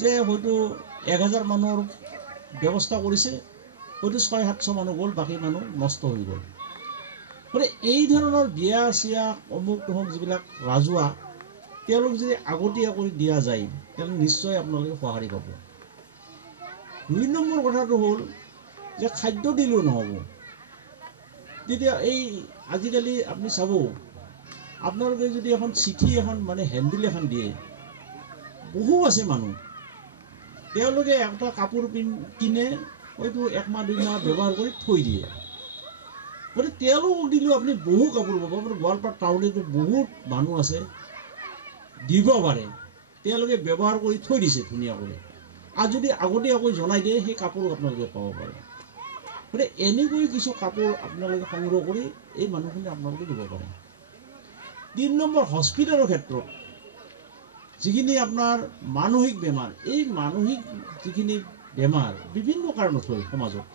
যে হয়তো 1000 মানুহৰ ব্যৱস্থা কৰিছে, হয়তো 600-700 মানুহ গ'ল, বাকী মানুহ নষ্ট হৈ গ'ল। গতিকে এই ধৰণৰ বিয়া চিয়া অমুক তমুক যিবিলাক ৰাজহুৱা, তেওঁলোক যদি আগতীয়াকৈ দিয়া যায়, তেন্তে নিশ্চয় আপোনালোকে সঁহাৰি পাব। 2 নম্বৰ কথাটো হ'ল যে খাদ্য দিলেও নহ'ব। তেতিয়া এই আজিকালি আপুনি চাব, আপোনালোকে যদি এখন চিঠি এখন মানে হেণ্ডবিল এখন দিয়ে, বহু আছে মানুহ, তেওঁলোকে এটা কাপোৰ কিনে, হয়তো 1 মাহ 2 মাহ ব্যৱহাৰ কৰি থৈ দিয়ে। গতিকে তেওঁলোকক দিলেও আপুনি বহু কাপোৰ পাব। আপোনাৰ গোৱালপাৰা টাউনতো বহুত মানুহ আছে, দিব পাৰে, তেওঁলোকে ব্যৱহাৰ কৰি থৈ দিছে ধুনীয়াকৈ। আৰু যদি আগতীয়াকৈ জনাই দিয়ে, সেই কাপোৰ আপোনালোকে পাব পাৰে। গতিকে এনেকৈ কিছু কাপোৰ আপোনালোকে সংগ্ৰহ কৰি এই মানুহখিনি আপোনালোকে দিব পাৰে। 3 নম্বৰ, হস্পিটেলৰ ক্ষেত্ৰত যিখিনি আপোনাৰ মানসিক বেমাৰ, এই মানসিক যিখিনি বেমাৰ বিভিন্ন কাৰণত হয় সমাজত,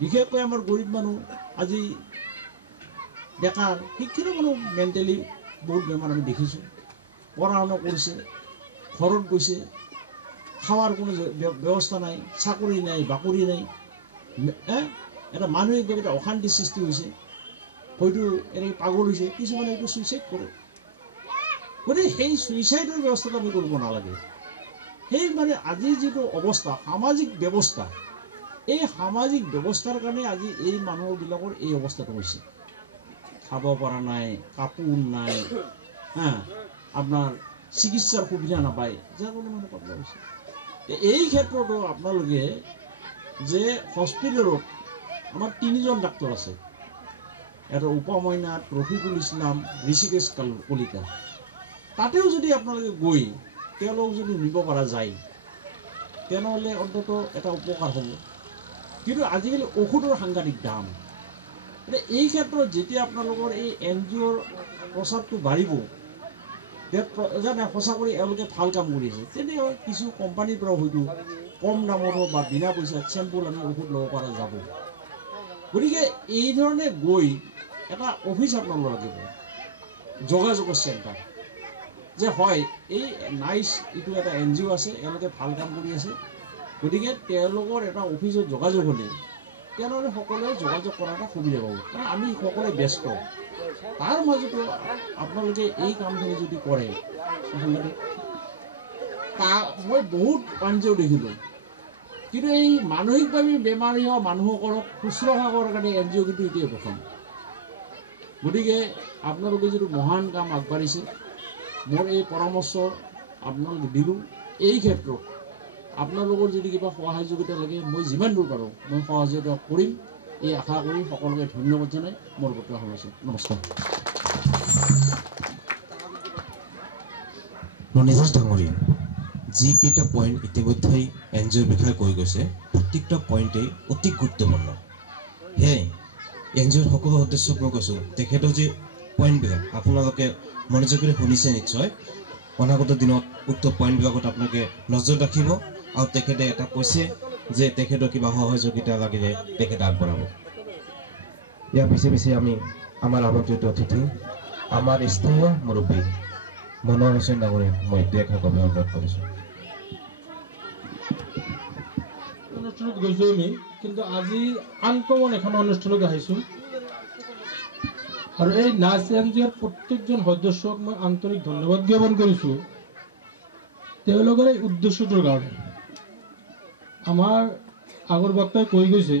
বিশেষকৈ আমাৰ গৰীব মানুহ, আজি বেকাৰ, শিক্ষিত মানুহ মেণ্টেলি বহুত বেমাৰ আমি দেখিছোঁ। পঢ়া শুনা কৰিছে, ঘৰত গৈছে, খাৱাৰ কোনো ব্যৱস্থা নাই, চাকৰি নাই, বাকৰি নাই, এটা মানসিকভাৱে এটা অশান্তি সৃষ্টি হৈছে, হয়তো এনেকৈ পাগল হৈছে, কিছুমানে এইটো ছুইচাইড কৰে। গতিকে সেই ছুইচাইডৰ ব্যৱস্থাটো আমি কৰিব নালাগে। সেই মানে আজি যিটো অৱস্থা, সামাজিক ব্যৱস্থা, এই সামাজিক ব্যৱস্থাৰ কাৰণে আজি এই মানুহবিলাকৰ এই অৱস্থাটো হৈছে। খাব পৰা নাই, কাপোৰ নাই, আপোনাৰ চিকিৎসাৰ সুবিধা নাপায়, যাৰ কাৰণে মানুহ পাগল হৈছে। এই ক্ষেত্ৰতো আপোনালোকে যে হস্পিটেলত আমাৰ 3জন ডাক্তৰ আছে, এটা উপমন্যাত, ৰফিকুল ইছলাম, ঋষিকেশ কলিতা, তাতেও যদি আপোনালোকে গৈ তেওঁলোকক যদি নিব পৰা যায়, তেনেহ'লে অন্তত এটা উপকাৰ হ'ব। কিন্তু আজিকালি ঔষধৰ সাংঘাতিক দাম। এই ক্ষেত্ৰত যেতিয়া আপোনালোকৰ এই NGOৰ প্ৰচাৰটো বাঢ়িব, জানে সঁচাকৈ এওঁলোকে ভাল কাম কৰি আছে, তেনেহ'লে কিছু কোম্পানীৰ পৰা হয়তো কম দামত হওক বা বিনা পইচাত চেম্পুল আমি ঔষধ ল'ব পৰা যাব। গতিকে এই ধৰণে গৈ এটা অফিচ আপোনালোক লাগিব, যোগাযোগৰ চেণ্টাৰ, যে হয় এই নাইচ এইটো এটা NGO আছে, এওঁলোকে ভাল কাম কৰি আছে, গতিকে তেওঁলোকৰ এটা অফিচত যোগাযোগ হ'লে তেনেহ'লে সকলোৱে যোগাযোগ কৰাৰ এটা সুবিধা পাব। কাৰণ আমি সকলোৱে ব্যস্ত, তাৰ মাজতো আপোনালোকে এই কামখিনি যদি কৰে, মই বহুত NGO দেখিলোঁ, কিন্তু এই মানসিকভাৱে বেমাৰী হোৱা মানুহসকলক শুশ্ৰূষা কৰাৰ কাৰণে NGO কিন্তু এতিয়াই প্ৰথম। গতিকে আপোনালোকে যিটো মহান কাম আগবাঢ়িছে, মোৰ এই পৰামৰ্শ আপোনালোকে দিলোঁ। এই ক্ষেত্ৰত আপোনালোকৰ যদি কিবা সহযোগিতা লাগে, মই যিমান দূৰ পাৰোঁ মই সহযোগিতা কৰিম, এই আশা কৰি সকলোকে ধন্যবাদ জনাই মোৰ বক্তব্য সামৰিছোঁ। নমস্কাৰ। মনিজাজ ডাঙৰীয়া, যিকেইটা পইণ্ট ইতিমধ্যেই এন জি অ'ৰ বিষয়ে কৈ গৈছে প্ৰত্যেকটা পইণ্টেই অতি গুৰুত্বপূৰ্ণ। সেয়ে এন জি অ'ৰ সকলো সদস্যক মই কৈছোঁ তেখেতৰ যি পইণ্টবিলাক আপোনালোকে মনোযোগেৰে শুনিছে নিশ্চয়। অনাগত দিনত উক্ত পইণ্টবিলাকত আপোনালোকে নজৰ ৰাখিব আৰু তেখেতে এটা কৈছে যে তেখেতৰ কিবা সহযোগিতা লাগিলে তেখেতে আগবঢ়াব। ইয়াৰ পিছে আমি আমাৰ আমন্ত্ৰিত অতিথি আমাৰ স্থায়ী মুৰব্বী মনোহৰ হুছেইন ডাঙৰীয়াক মই এখাৰ কবি অনুৰোধ কৰিছোঁ। অনুষ্ঠানত গৈছোঁ আমি, কিন্তু আজি আনকমন এখন অনুষ্ঠানত আহিছোঁ আৰু এই নাচ এন জি অ'ৰ প্ৰত্যেকজন সদস্যক মই আন্তৰিক ধন্যবাদ জ্ঞাপন কৰিছোঁ তেওঁলোকৰ এই উদ্দেশ্যটোৰ কাৰণে। আমাৰ আগৰ বক্তাই কৈ গৈছে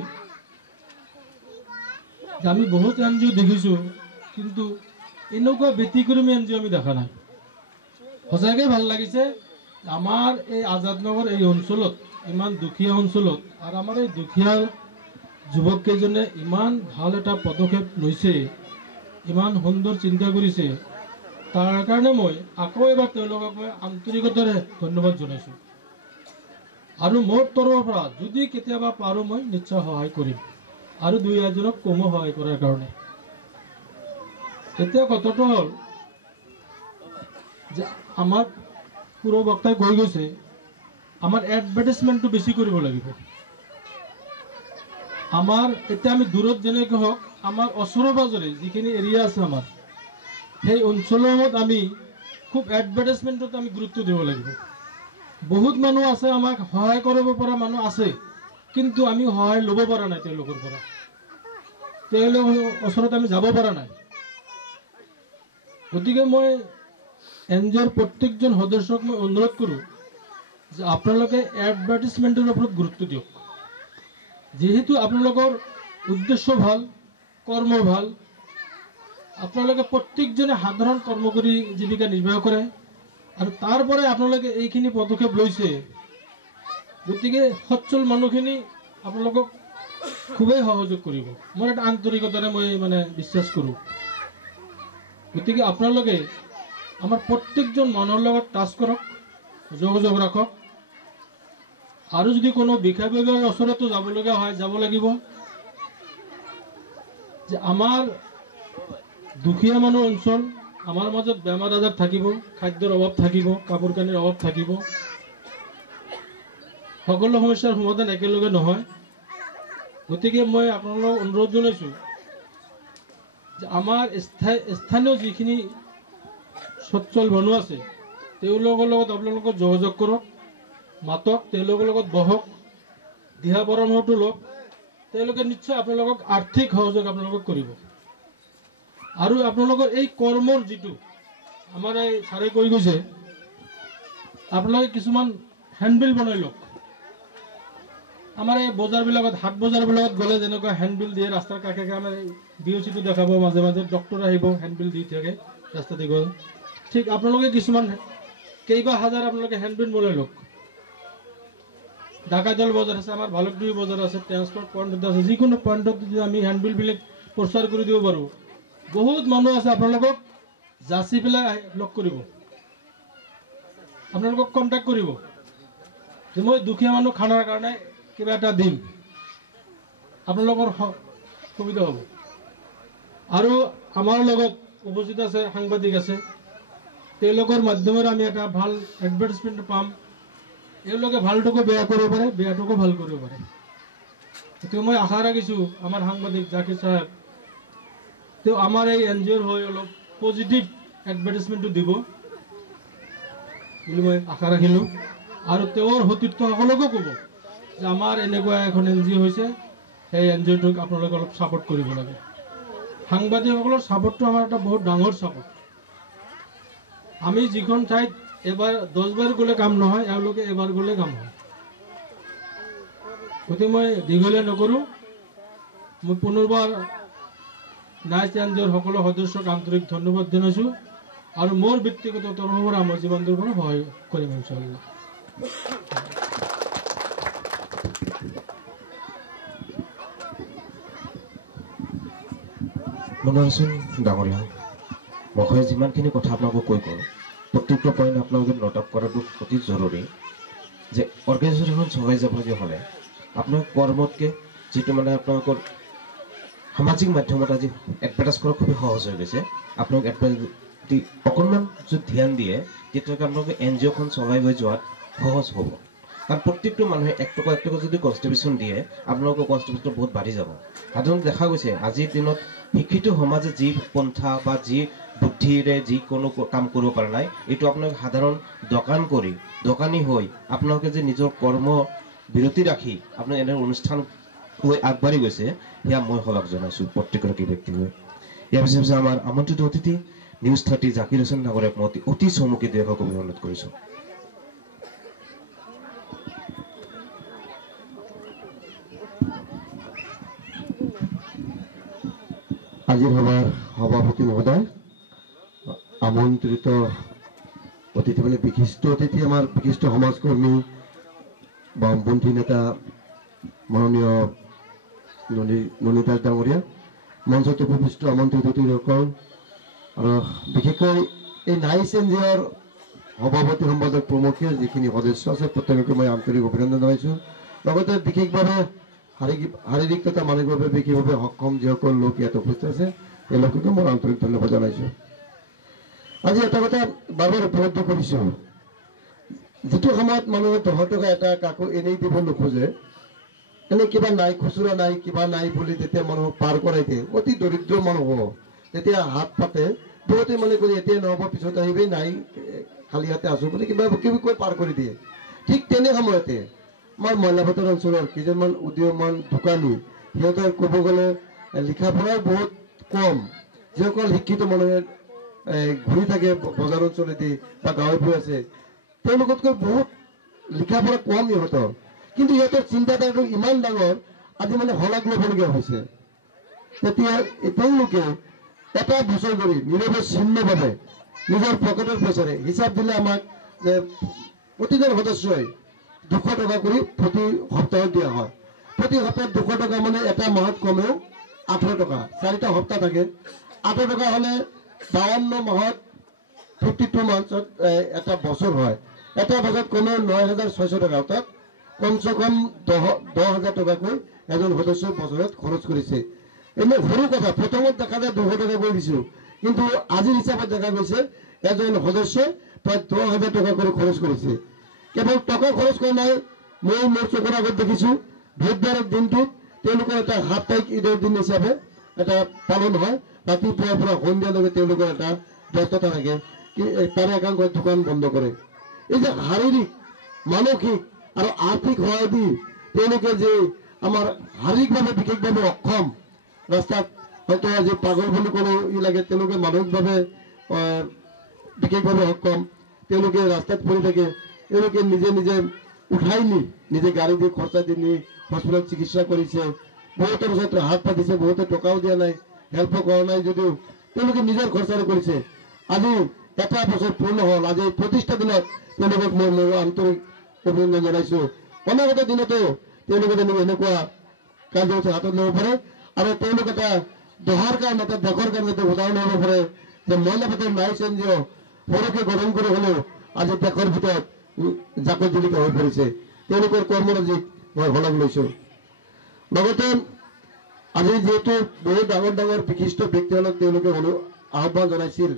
যে আমি বহুত এন জি অ' দেখিছোঁ, কিন্তু এনেকুৱা ব্যতিক্ৰমী এন জি অ' আমি দেখা নাই। সঁচাকৈ ভাল লাগিছে আমাৰ এই আজাদনগৰ এই অঞ্চলত, ইমান দুখীয়া অঞ্চলত, আৰু আমাৰ এই দুখীয়া যুৱককেইজনে ইমান ভাল এটা পদক্ষেপ লৈছে, ইমান সুন্দৰ চিন্তা কৰিছে, তাৰ কাৰণে মই আকৌ এবাৰ তেওঁলোকক মই আন্তৰিকতাৰে ধন্যবাদ জনাইছোঁ। আৰু মোৰ তৰফৰ পৰা যদি কেতিয়াবা পাৰোঁ মই নিশ্চয় সহায় কৰিম, আৰু দুই এজনক কমো সহায় কৰাৰ কাৰণে। এতিয়া কথাটো হ'ল যে আমাৰ পূৰ্ব বক্তাই কৈ গৈছে আমাৰ এডভাৰটাইজমেণ্টটো বেছি কৰিব লাগিব। আমাৰ এতিয়া আমি দূৰত যেনেকৈ হওক, আমাৰ ওচৰে পাজৰে যিখিনি এৰিয়া আছে আমাৰ সেই অঞ্চলত আমি খুব এডভাৰটাইজমেণ্টত আমি গুৰুত্ব দিব লাগিব। বহুত মানুহ আছে আমাক সহায় কৰিব পৰা মানুহ আছে, কিন্তু আমি সহায় ল'ব পৰা নাই তেওঁলোকৰ পৰা, তেওঁলোকৰ ওচৰত আমি যাব পৰা নাই। গতিকে মই এন জি অ'ৰ প্ৰত্যেকজন সদস্যক মই অনুৰোধ কৰোঁ যে আপোনালোকে এডভাৰটাইজমেণ্টৰ ওপৰত গুৰুত্ব দিয়ক। যিহেতু আপোনালোকৰ উদ্দেশ্য ভাল, কৰ্ম ভাল, আপোনালোকে প্ৰত্যেকজনে সাধাৰণ কৰ্ম কৰি জীৱিকা নিৰ্বাহ কৰে আৰু তাৰ পৰাই আপোনালোকে এইখিনি পদক্ষেপ লৈছে। গতিকে সচ্ছল মানুহখিনি আপোনালোকক খুবেই সহযোগ কৰিব, মই এটা আন্তৰিকতাৰে মই বিশ্বাস কৰোঁ। গতিকে আপোনালোকে আমাৰ প্ৰত্যেকজন মানুহৰ লগত টাচ কৰক, যোগাযোগ ৰাখক, আৰু যদি কোনো বিষয় বিভাগৰ ওচৰতো যাবলগীয়া হয় যাব লাগিব। যে আমাৰ দুখীয়া মানুহ অঞ্চল, আমাৰ মাজত বেমাৰ আজাৰ থাকিব, খাদ্যৰ অভাৱ থাকিব, কাপোৰ কানিৰ অভাৱ থাকিব, সকলো সমস্যাৰ সমাধান একেলগে নহয়। গতিকে মই আপোনালোকক অনুৰোধ জনাইছোঁ যে আমাৰ স্থানীয় যিখিনি সচ্ছল মানুহ আছে তেওঁলোকৰ লগত আপোনালোকে যোগাযোগ কৰক, মাতক, তেওঁলোকৰ লগত বহক, দিহা পৰামৰ্শ লওক, তেওঁলোকে নিশ্চয় আপোনালোকক আৰ্থিক সহযোগ আপোনালোকক কৰিব। আৰু আপোনালোকৰ এই কৰ্মৰ যিটো আমাৰ এই ছাৰে কৈ গৈছে, আপোনালোকে কিছুমান হেণ্ডবিল বনাই লওক। আমাৰ এই বজাৰবিলাকত, হাট বজাৰবিলাকত গ'লে যেনেকুৱা হেণ্ডবিল দিয়ে ৰাস্তাৰ কাষে কাষে, আমাৰ DOC-টো দেখাব, মাজে মাজে ডক্টৰ আহিব, হেণ্ডবিল দি থাকে ৰাস্তা দি গ'ল। ঠিক আপোনালোকে কিছুমান কেইবা হাজাৰ আপোনালোকে হেণ্ডবিল বনাই লওক। ডাকাইতল বজাৰ আছে, আমাৰ ভালুকডুবি বজাৰ আছে, ট্ৰেন্সপৰ্ট পইণ্টত আছে, যিকোনো পইণ্টত যদি আমি হেণ্ডবিলবিলাক প্ৰচাৰ কৰি দিব পাৰোঁ, বহুত মানুহ আছে আপোনালোকক যাচি পেলাই লগ কৰিব, আপোনালোকক কণ্টেক্ট কৰিব যে মই দুখীয়া মানুহ খানাৰ কাৰণে কিবা এটা দিম, আপোনালোকৰ সুবিধা হ'ব। আৰু আমাৰ লগত উপস্থিত আছে সাংবাদিক আছে, তেওঁলোকৰ মাধ্যমেৰে আমি এটা ভাল এডভাৰটাইজমেণ্ট পাম। এওঁলোকে ভালটোকো বেয়া কৰিব পাৰে, বেয়াটোকো ভাল কৰিব পাৰে। গতিকে মই আশা ৰাখিছোঁ আমাৰ সাংবাদিক জাকিৰ চাহেব তেওঁ আমাৰ এই এন জি অ'ৰ হৈ অলপ পজিটিভ এডভাৰটাইজমেণ্টটো দিব বুলি মই আশা ৰাখিলোঁ। আৰু তেওঁৰ সতীৰ্থসকলকো ক'ব যে আমাৰ এনেকুৱা এখন এন জি অ' হৈছে, সেই এন জি অ'টোক আপোনালোকে অলপ ছাপোৰ্ট কৰিব লাগে। সাংবাদিকসকলৰ ছাপোৰ্টটো আমাৰ এটা বহুত ডাঙৰ ছাপোৰ্ট। আমি যিখন ঠাইত এবাৰ 10 বাৰ গ'লে কাম নহয়, এওঁলোকে এবাৰ গ'লে কাম হয়। গতিকে মই দীঘলীয়া নকৰোঁ, মই পুনৰবাৰ নাইচ এন জি অ'ৰ সকলো সদস্যক আন্তৰিক ধন্যবাদ জনাইছোঁ, আৰু মোৰ ব্যক্তিগত তৰফৰ পৰা মই যিমান দূৰ পাৰোঁ সহায় কৰিম ইনশাআল্লাহ। মনোহৰ হুছেইন ডাঙৰীয়া মহোদয়ে যিমানখিনি কথা আপোনালোকক কৈ গ'ল, প্ৰত্যেকটো পইণ্ট আপোনালোকে নোট আপ কৰাটো অতি জৰুৰী। যে অৰ্গেনাইজেশ্যন এখন চলাই যাবলগীয়া হ'লে আপোনাৰ কৰ্মতকৈ যিটো মানে আপোনালোকৰ সামাজিক মাধ্যমত আজি এডভাৰটাইজ কৰা খুবেই সহজ হৈ গৈছে। আপোনালোক এডভাৰটাইজ অকণমান যদি ধ্যান দিয়ে তেতিয়ালৈকে আপোনালোকে NGOখন চলাই লৈ যোৱাত সহজ হ'ব। কাৰণ প্ৰত্যেকটো মানুহে 1 টকা 1 টকা যদি কনষ্ট্ৰিবিউশ্যন দিয়ে আপোনালোকৰ কনষ্ট্ৰিবিউশ্যন বহুত বাঢ়ি যাব। সাধাৰণতে দেখা গৈছে আজিৰ দিনত শিক্ষিত সমাজে যি পন্থা বা যি বুদ্ধিৰে যিকোনো কাম কৰিব পৰা নাই, এইটো আপোনালোকে সাধাৰণ দোকানী হৈ আপোনালোকে যে নিজৰ কৰ্ম বিৰতি ৰাখি আপোনালোকে এনে অনুষ্ঠান হৈ আগবাঢ়ি গৈছে, সেয়া মই শলাগ জনাইছোঁ প্ৰত্যেকগৰাকী ব্যক্তি হৈ। ইয়াৰ পিছত আমাৰ আমন্ত্ৰিত অতিথি নিউজ 30 জাকিৰ হোসেন ডাঙৰীয়াক মই অতি চমুকৈ দেশক অনুৰোধ কৰিছোঁ। আজিৰ সভাৰ সভাপতি মহোদয়, আমন্ত্ৰিত অতিথি মানে বিশিষ্ট অতিথি, আমাৰ বিশিষ্ট সমাজকৰ্মী বামপন্থী নেতা মাননীয় ননী দাস ডাঙৰীয়া, মঞ্চত উপবিষ্ট আমন্ত্ৰিত অতিথিসকল, আৰু বিশেষকৈ এই নাইচ NGOৰ সভাপতি সম্পাদক প্ৰমুখীয় যিখিনি সদস্য আছে প্ৰত্যেককে মই আন্তৰিক অভিনন্দন জনাইছোঁ। লগতে বিশেষভাৱে শাৰীৰিক তথা মানসিকভাৱে বিশেষভাৱে সক্ষম যিসকল লোক ইয়াত উপস্থিত আছে তেওঁলোককো মই আন্তৰিক ধন্যবাদ জনাইছোঁ। আজি এটা কথা বাৰবাৰ উপলব্ধি কৰিছোঁ, যিটো সময়ত মানুহে 10 টকা এটা কাকো এনেই দিব নোখোজে, এনে কিবা নাই, খুচুৰা নাই, কিবা নাই বুলি যেতিয়া মানুহক পাৰ কৰাই দিয়ে, অতি দৰিদ্ৰ মানুহ তেতিয়া হাত পাতে, বহুতে মানে কৰি এতিয়া নহ'ব পিছত আহিবি, নাই খালী হাতে আছোঁ বুলি কিবা কিবি কৈ পাৰ কৰি দিয়ে। ঠিক তেনে সময়তে আমাৰ মইলাপাটৰ অঞ্চলৰ কেইজনমান উদীয়মান দোকানী, সিহঁতৰ ক'ব গ'লে লিখা পঢ়াও বহুত কম, যিসকল শিক্ষিত মানুহে ঘূৰি থাকে বজাৰ অঞ্চলেদি বা গাঁৱে আছে, তেওঁলোকতকৈ বহুত লিখা পঢ়া কম সিহঁতৰ, কিন্তু সিহঁতৰ চিন্তাধাৰাটো ইমান ডাঙৰ, আজি মানে শলাগ ল'বলগীয়া হৈছে। তেতিয়া তেওঁলোকে এটা বছৰ ধৰি নিৰৱচ্ছিন্নভাৱে নিজৰ পকেটৰ পইচাৰে হিচাপ দিলে আমাক যে প্ৰতিজন সদস্যই 200 টকা কৰি প্ৰতি সপ্তাহত দিয়া হয়। প্ৰতি সপ্তাহত 200 টকা মানে এটা মাহত কমেও 18 টকা, 4টা সপ্তাহ থাকে। 18 টকা হ'লে 52 মাহত 52 মান্থছত এটা বছৰ হয়। এটা বছৰত কমেও 9,600 টকা, অৰ্থাৎ কমচে কম 10,000 টকাকৈ এজন সদস্যই বছৰত খৰচ কৰিছে। এনে সৰু কথা, প্ৰথমত দেখা যায় 200 টকা কৰি দিছোঁ, কিন্তু আজিৰ হিচাপত দেখা গৈছে এজন সদস্যই প্ৰায় 10,000 টকা কৰি খৰচ কৰিছে। কেৱল টকা খৰচ কৰা নাই, মই মোৰ চকুৰ আগত দেখিছোঁ বুধবাৰৰ দিনটোত তেওঁলোকৰ এটা সাপ্তাহিক ঈদৰ দিন হিচাপে এটা পালন হয়। ৰাতিপুৱাৰ পৰা সন্ধিয়ালৈকে তেওঁলোকৰ এটা ব্যস্ততা থাকে, তাৰে একাংশ দোকান বন্ধ কৰে। এই যে শাৰীৰিক, মানসিক আৰু আৰ্থিক সহায় দি তেওঁলোকে যে আমাৰ শাৰীৰিকভাৱে বিশেষভাৱে অক্ষম, ৰাস্তাত হয়তো আজি পাগল বুলি ক'লেও ই লাগে, তেওঁলোকে মানসিকভাৱে বিশেষভাৱে সক্ষম, তেওঁলোকে ৰাস্তাত পৰি থাকে, তেওঁলোকে নিজে নিজে উঠাই নি নিজে গাড়ী দি খৰচা দি নি হস্পিটেলত চিকিৎসা কৰিছে। বহুতে বছৰত হাত পাতিছে, বহুতে টকাও দিয়া নাই, হেল্পো কৰা নাই, যদিও তেওঁলোকে নিজৰ খৰচাৰে কৰিছে। আজি এটা বছৰ পূৰ্ণ হ'ল, আজি প্ৰতিষ্ঠা দিনত তেওঁলোকক মই মোৰ আন্তৰিক অভিনন্দন জনাইছোঁ। অনাগত দিনতো তেওঁলোকে যেনেকৈ এনেকুৱা কাৰ্যসূচী হাতত ল'ব পাৰে, আৰু তেওঁলোক এটা দেশৰ কাৰণে, এটা দেশৰ কাৰণে যাতে উদাহৰণ হ'ব পাৰে যে মইলাপাটৰ নাইচ NGO সৰুকে গঠন কৰি হ'লেও আজি দেশৰ ভিতৰত জাকত জিলিকা হৈ পৰিছে। তেওঁলোকৰ কৰ্মৰাজিক মই শলাগ লৈছোঁ। লগতে আজি যিহেতু বহুত ডাঙৰ ডাঙৰ বিশিষ্ট ব্যক্তিসকলক তেওঁলোকে আহ্বান জনাইছিল,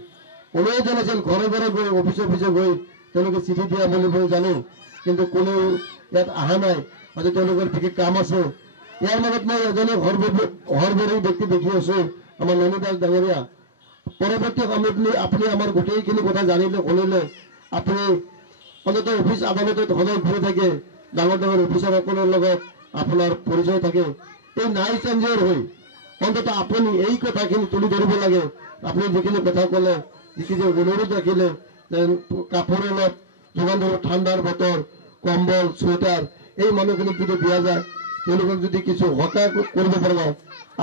অনুৰোধ জনাইছিল, ঘৰে ঘৰে গৈ অফিচে গৈ তেওঁলোকে চিঠি দিয়া বুলি মই জানো, কিন্তু কোনেও ইয়াত অহা নাই, হয়তো তেওঁলোকৰ বিশেষ কাম আছে। ইয়াৰ মাজত মই এজনে হৰভৰি ব্যক্তি দেখি আছোঁ, আমাৰ ননী দাস ডাঙৰীয়া। পৰৱৰ্তী সময়ত আপুনি আমাৰ গোটেইখিনি কথা জানিলে শুনিলে, আপুনি অন্ততঃ অফিচ আদালতত সদায় ঘূৰি থাকে, ডাঙৰ ডাঙৰ অফিচাৰসকলৰ লগত আপোনাৰ পৰিচয় থাকে। এই নাইচ NGOৰ হৈ অন্ততঃ আপুনি এই কথাখিনি তুলি ধৰিব লাগে। আপুনি যিখিনি কথা ক'লে, যিখিনি অনুৰোধ ৰাখিলে, কাপোৰ অলপ যোগান ধৰিব, ঠাণ্ডাৰ বতৰ, কম্বল, চুৱেটাৰ, এই মানুহখিনিক যদি দিয়া যায়, তেওঁলোকক যদি কিছু সহায় কৰিব পাৰিব,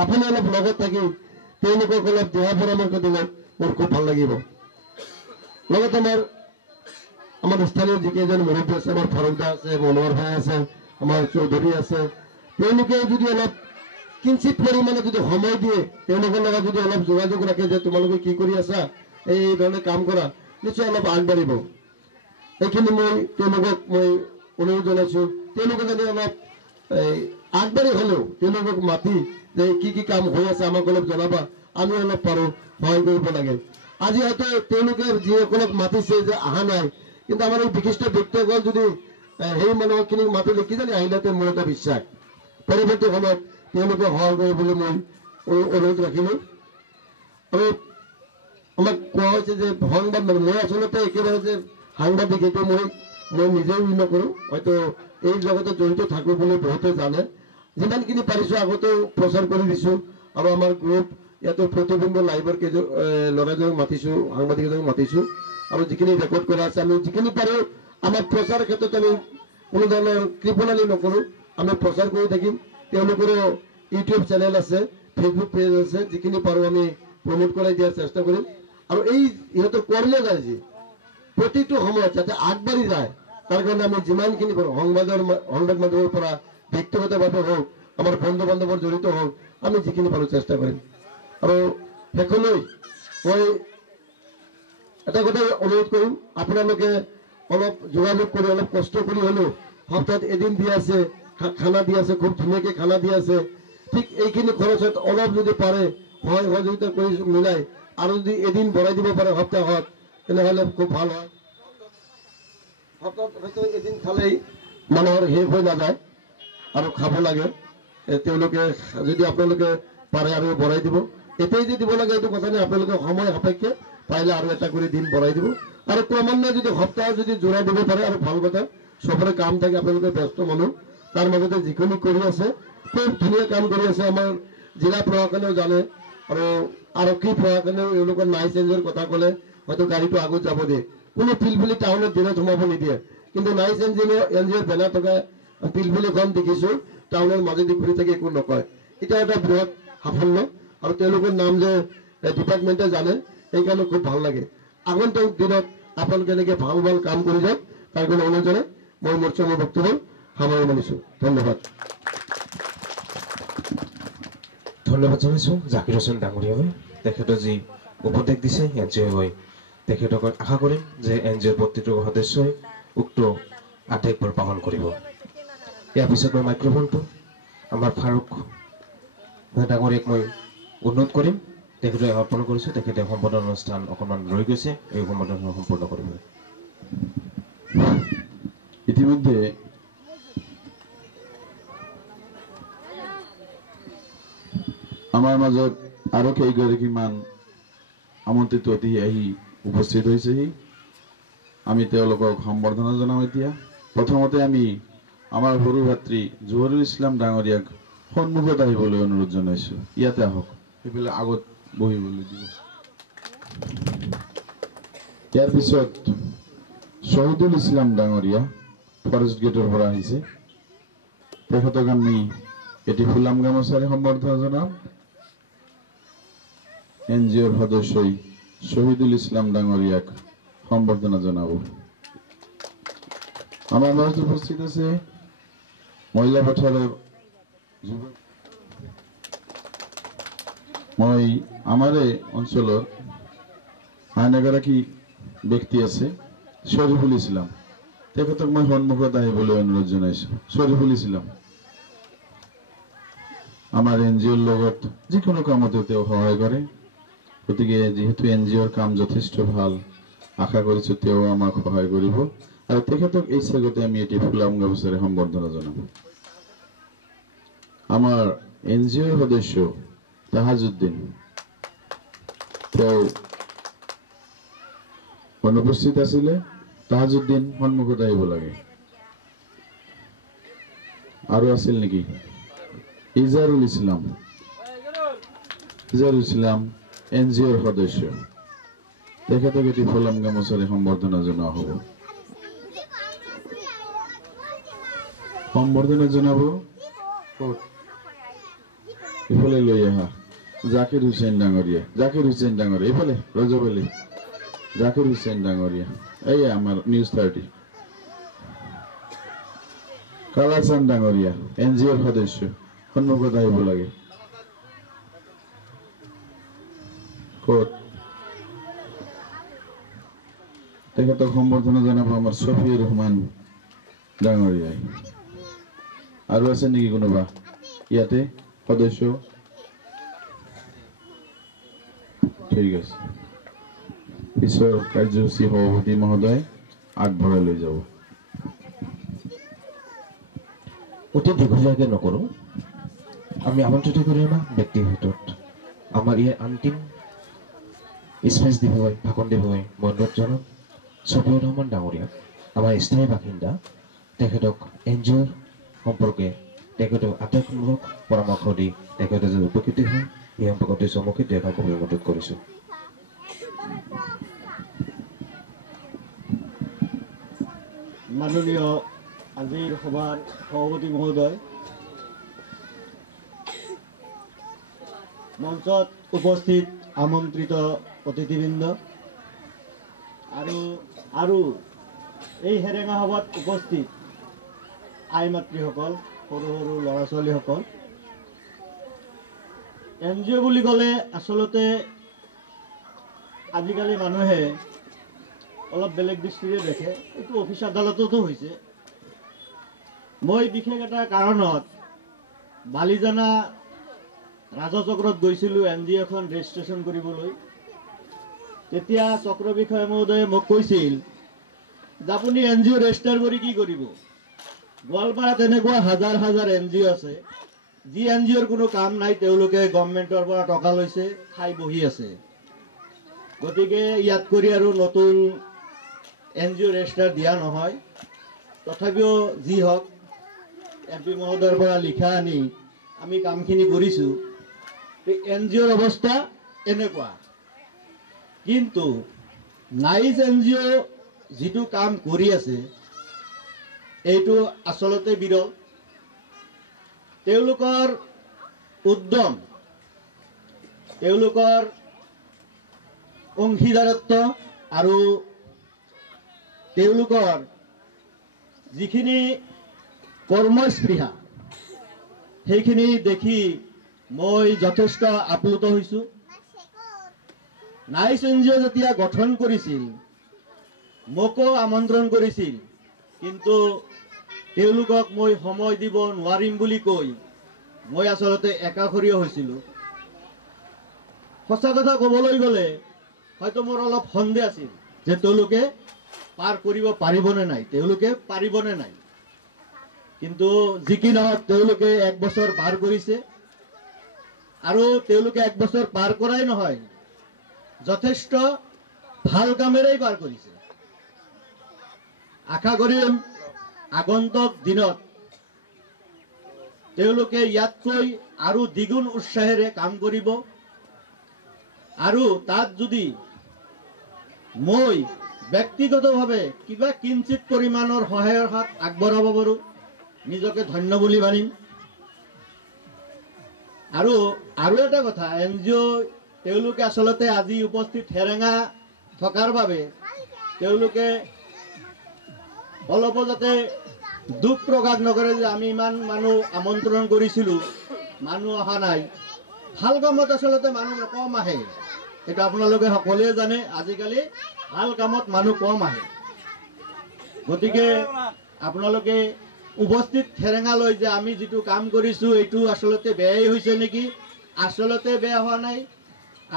আপুনি অলপ লগত থাকি তেওঁলোকক অলপ দিহা পৰামৰ্শ দিলে মোৰ খুব ভাল লাগিব। লগতে আমাৰ স্থানীয় যিকেইজন মুৰব্বী আছে, আমাৰ ফাৰুকদা আছে, মনোহৰ ভাই আছে, আমাৰ চৌধুৰী আছে, তেওঁলোকে যদি অলপ কিঞ্চিত পৰিমাণে যদি সময় দিয়ে, তেওঁলোকৰ লগত যদি অলপ যোগাযোগ ৰাখে যে তোমালোকে কি কৰি আছা, এই ধৰণে কাম কৰা, নিশ্চয় অলপ আগবাঢ়িব। এইখিনি মই তেওঁলোকক মই অনুৰোধ জনাইছোঁ তেওঁলোকে যাতে অলপ আগবাঢ়ি হ'লেও তেওঁলোকক মাতি যে কি কাম হৈ আছে আমাক অলপ জনাবা, আমি অলপ পাৰোঁ সহায় কৰিব লাগে। আজি হয়তো তেওঁলোকে যিসকলক মাতিছে যে অহা নাই, কিন্তু আমাৰ এই বিশিষ্ট ব্যক্তিসকল যদি সেই মানুহখিনিক মাতিলে কিজানি আহিলেহেঁতেন, মোৰ এটা বিশ্বাস। পৰৱৰ্তী সময়ত তেওঁলোকে সহায় কৰিবলৈ মই অনুৰোধ ৰাখিলোঁ। আৰু আমাক কোৱা হৈছে যে সংবাদ মই আচলতে একেবাৰে যে সাংবাদিক এইটো মই নিজেও নকৰোঁ, হয়তো এই জগতত জড়িত থাকোঁ বুলি বহুতে জানে। যিমানখিনি পাৰিছোঁ আগতেও প্ৰচাৰ কৰি দিছোঁ। আৰু আমাৰ গ্ৰুপ ইয়াতো প্ৰতিবিম্ব লাইভৰ ল'ৰাজনক মাতিছোঁ, সাংবাদিক এজনক মাতিছোঁ। আৰু যিখিনি ৰেকৰ্ড কৰা আছে আমি যিখিনি পাৰোঁ আমাৰ প্ৰচাৰ ক্ষেত্ৰত আমি কোনো ধৰণৰ কৃপণালি নকৰোঁ, আমি প্ৰচাৰ কৰি থাকিম। তেওঁলোকৰো ইউটিউব চেনেল আছে, ফেচবুক পেজ আছে, যিখিনি পাৰোঁ আমি প্ৰমোট কৰাই দিয়াৰ চেষ্টা কৰিম। আৰু এই ইহঁতৰ কৰ্মকাৰ্যী প্ৰতিটো সময়ত যাতে আগবাঢ়ি যায় তাৰ কাৰণে আমি যিমানখিনি পাৰোঁ সংবাদ মাধ্যমৰ পৰা ব্যক্তিগতভাৱে হওক, আমাৰ বন্ধু বান্ধৱৰ জড়িত হওক, আমি যিখিনি পাৰোঁ চেষ্টা কৰিম। আৰু শেষলৈ মই এটা কথাই অনুৰোধ কৰিম, আপোনালোকে অলপ যোগাযোগ কৰি অলপ কষ্ট কৰি হ'লেও সপ্তাহত এদিন দি আছে, খানা দি আছে, খুব ধুনীয়াকৈ খানা দি আছে। ঠিক এইখিনি খৰচত অলপ যদি পাৰে সহায় সহযোগিতা কৰি মিলাই আৰু যদি এদিন বঢ়াই দিব পাৰে সপ্তাহত, তেনেহ'লে খুব ভাল হয়। সপ্তাহত হয়তো এদিন খালেই মানুহৰ শেষ হৈ নাযায় আৰু খাব লাগে। তেওঁলোকে যদি আপোনালোকে পাৰে আৰু বঢ়াই দিব, এতিয়াই যে দিব লাগে এইটো কথা নাই, আপোনালোকে সময় সাপেক্ষে পাৰিলে আৰু এটা কৰি দিন বঢ়াই দিব। আৰু ক্ৰমান্বয়ে যদি সপ্তাহত যদি জোৰা দিব পাৰে আৰু ভাল কথা, চবৰে কাম থাকে, আপোনালোকে ব্যস্ত মানুহ, তাৰ মাজতে যিখিনি কৰি আছে খুব ধুনীয়া কাম কৰি আছে। আমাৰ জিলা প্ৰশাসনেও জানে আৰু আৰক্ষী প্ৰশাসনেও এওঁলোকৰ নাই চেঞ্জৰ কথা ক'লে হয়তো গাড়ীটো আগত যাব দিয়ে, কোনো পিলপিলি টাউনত দিনত সোমাব নিদিয়ে। কিন্তু নাই চেঞ্জ এন জি অ'ৰ বেনাৰ থকা পিলপিলিখন দেখিছোঁ টাউনৰ মাজেদি ঘূৰি থাকি একো নকয়। এতিয়া এটা বৃহৎ সাফল্য আৰু তেওঁলোকৰ নাম যে ডিপাৰ্টমেণ্টে জানে সেইকাৰণে খুব ভাল লাগে। আগন্তুক দিনত আপোনালোকে এনেকৈ ভাল ভাল কাম কৰি যাওক, তাৰ কাৰণে অনুৰোধ জনাই মই মোৰ বক্তব্য সামৰণি মাৰিছোঁ। ধন্যবাদ। ধন্যবাদ জনাইছোঁ জাকিৰ হোসেন ডাঙৰীয়ালৈ। তেখেতে যি উপদেশ দিছে এন জি অ' হৈ তেখেতক আশা কৰিম যে এন জি অ'ৰ প্ৰতিটো সদস্যই উক্ত আদেশবোৰ পালন কৰিব। ইয়াৰ পিছত মই মাইক্ৰফোনটো আমাৰ ফাৰুক ডাঙৰীয়াক মই অনুৰোধ কৰিম, তেখেতে অৰ্পণ কৰিছোঁ। তেখেতে সম্বোধন অনুষ্ঠান অকণমান ৰৈ গৈছে, এই সম্বোধন সম্পূৰ্ণ কৰিব। ইতিমধ্যে আমাৰ মাজত আৰু কেইগৰাকীমান আমন্ত্ৰিত অতিথি আহি উপস্থিত হৈছেহি। আমি তেওঁলোকক সম্বৰ্ধনা জনাওঁ। এতিয়া প্ৰথমতে আমি আমাৰ সৰু ভাতৃ জহুৰুল ইছলাম ডাঙৰীয়াক সন্মুখত আহিবলৈ অনুৰোধ জনাইছোঁ। ইয়াতে আহক, সেইফালে আগত বহিবলৈ দিব। ইয়াৰ পিছত শ্বহীদুল ইছলাম ডাঙৰীয়া ফৰেষ্ট গেটৰ পৰা আহিছে, তেখেতক আমি এটি ফুলাম গামোচাৰে সম্বৰ্ধনা জনাম। এন জি অ'ৰ সদস্যই শ্বহীদুল ইছলাম ডাঙৰীয়াক সম্বৰ্ধনা জনাব। আমাৰ মাজত উপস্থিত আছে মহিলা পথাৰৰ মই আমাৰে অঞ্চলৰ আন এগৰাকী ব্যক্তি আছে শ্বৰিফুল ইছলাম, তেখেতক মই সন্মুখত আহিবলৈ অনুৰোধ জনাইছোঁ। শ্বৰিফুল ইছলাম আমাৰ এন জি অ'ৰ লগত যিকোনো কামতে তেওঁ সহায় কৰে, গতিকে যিহেতু এন জি অ'ৰ কাম যথেষ্ট ভাল, আশা কৰিছোঁ তেওঁ আমাক সহায় কৰিব। আৰু তেখেতক এই চেগতে আমি এটি ফুলাম গামোচাৰে সম্বৰ্ধনা জনাম। আমাৰ এন জি অ'ৰ সদস্য তাহাজুদ্দিন, তেওঁ অনুপস্থিত আছিলে। তাহাজুদ্দিন সন্মুখত আহিব লাগে। আৰু আছিল নেকি? ইজাৰুল ইছলাম, ইজাৰুল ইছলাম এন জি অ'ৰ সদস্য, তেখেতক এটি ফুলাম গামোচাৰে সম্বৰ্ধনা জনোৱা হ'ব। সম্বৰ্ধনা জনাব ইফালে লৈ আহা জাকিৰ হুছেইন ডাঙৰীয়া। জাকিৰ হুছেইন ডাঙৰীয়া ইফালে ৰজব আলী, জাকিৰ হুছেইন ডাঙৰীয়া, এই আমাৰ নিউজ 30। কালাচান ডাঙৰীয়া এন জি অ'ৰ সদস্য, সন্মুখত আহিব লাগে। ক'ত তেখেতক সম্বৰ্ধনা জনাব আমাৰ ছফিউৰ ৰহমান ডাঙৰীয়াই আৰু আছে নেকি কোনোবা ইয়াতে সদস্য? ঠিক আছে, পিছৰ কাৰ্যসূচী সভাপতি মহোদয় আগবঢ়াই লৈ যাব। অতি দীঘলীয়াকৈ নকৰোঁ, আমি আমন্ত্ৰিত কৰি অনা ব্যক্তিৰ ভিতৰত আমাৰ ইয়াৰ অন্তিম স্পেচ দিবলৈ ভাষণ দিবলৈ মই অনুৰোধ জনাম ছফিউৰ ৰহমান ডাঙৰীয়াক, আমাৰ স্থায়ী বাসিন্দা। তেখেতক NGO সম্পৰ্কে তেখেতক আটাইসমূলক পৰামৰ্শ দি তেখেতে যে উপকৃত হয় সেই সম্পৰ্কে চমুকৈ দেখা ক'বলৈ অনুৰোধ কৰিছোঁ। মাননীয় আজিৰ সভাৰ সভাপতি মহোদয়, মঞ্চত উপস্থিত আমন্ত্ৰিত অতিথিবৃন্দ আৰু এই হেৰেঙা সভাত উপস্থিত আই মাতৃসকল, সৰু সৰু ল'ৰা ছোৱালীসকল। NGO বুলি ক'লে আচলতে আজিকালি মানুহে অলপ বেলেগ দৃষ্টিৰে দেখে, এইটো অফিচ আদালততো হৈছে। মই বিশেষ এটা কাৰণত বালিজানা ৰাজচক্ৰত গৈছিলোঁ NGO এখন ৰেজিষ্ট্ৰেশ্যন কৰিবলৈ। তেতিয়া চক্ৰ বিষয়া মহোদয়ে মোক কৈছিল যে আপুনি NGO ৰেজিষ্টাৰ কৰি কি কৰিব? গোৱালপাৰাত এনেকুৱা হাজাৰ হাজাৰ NGO আছে, যি NGOৰ কোনো কাম নাই, তেওঁলোকে গভৰ্ণমেণ্টৰ পৰা টকা লৈছে, খাই বহি আছে। গতিকে ইয়াত কৰি আৰু নতুন NGO ৰেজিষ্টাৰ দিয়া নহয়। তথাপিও যি হওক, MP মহোদয়ৰ পৰা লিখা আনি আমি কামখিনি কৰিছোঁ। NGOৰ অৱস্থা এনেকুৱা, কিন্তু নাইজ NGO যিটো কাম কৰি আছে এইটো আচলতে বিৰল। তেওঁলোকৰ উদ্যম, তেওঁলোকৰ অংশীদাৰত্ব আৰু তেওঁলোকৰ যিখিনি কৰ্মস্পৃহা সেইখিনি দেখি মই যথেষ্ট আপ্লুত হৈছোঁ। নাইজ NGO যেতিয়া গঠন কৰিছিল মোকো আমন্ত্ৰণ কৰিছিল, কিন্তু তেওঁলোকক মই সময় দিব নোৱাৰিম বুলি কৈ মই আচলতে একাষৰীয় হৈছিলোঁ। সঁচা কথা ক'বলৈ গ'লে হয়তো মোৰ অলপ সন্দেহ আছিল যে তেওঁলোকে পাৰ কৰিব পাৰিবনে নাই, তেওঁলোকে পাৰিবনে নাই। কিন্তু যি কি নহওক, তেওঁলোকে 1 বছৰ পাৰ কৰিছে আৰু তেওঁলোকে 1 বছৰ পাৰ কৰাই নহয়, যথেষ্ট ভাল কামেৰেই পাৰ কৰিছে। আশা কৰিম আগন্তুক দিনত তেওঁলোকে ইয়াতকৈ আৰু দ্বিগুণ উৎসাহেৰে কাম কৰিব। আৰু তাত যদি মই ব্যক্তিগতভাৱে কিবা কিঞ্চিত পৰিমাণৰ সহায়ৰ হাত আগবঢ়াব পাৰোঁ, নিজকে ধন্য বুলি মানিম। আৰু এটা কথা, NGO তেওঁলোকে আচলতে আজি উপস্থিত হেৰেঙা থকাৰ বাবে তেওঁলোকে অলপো যাতে দুখ প্ৰকাশ নকৰে যে আমি ইমান মানুহ আমন্ত্ৰণ কৰিছিলোঁ, মানুহ অহা নাই। ভাল কামত আচলতে মানুহ কম আহে, এইটো আপোনালোকে সকলোৱে জানে। আজিকালি ভাল কামত মানুহ কম আহে। গতিকে আপোনালোকে উপস্থিত হেৰেঙালৈ যে আমি যিটো কাম কৰিছোঁ এইটো আচলতে বেয়াই হৈছে নেকি? আচলতে বেয়া হোৱা নাই।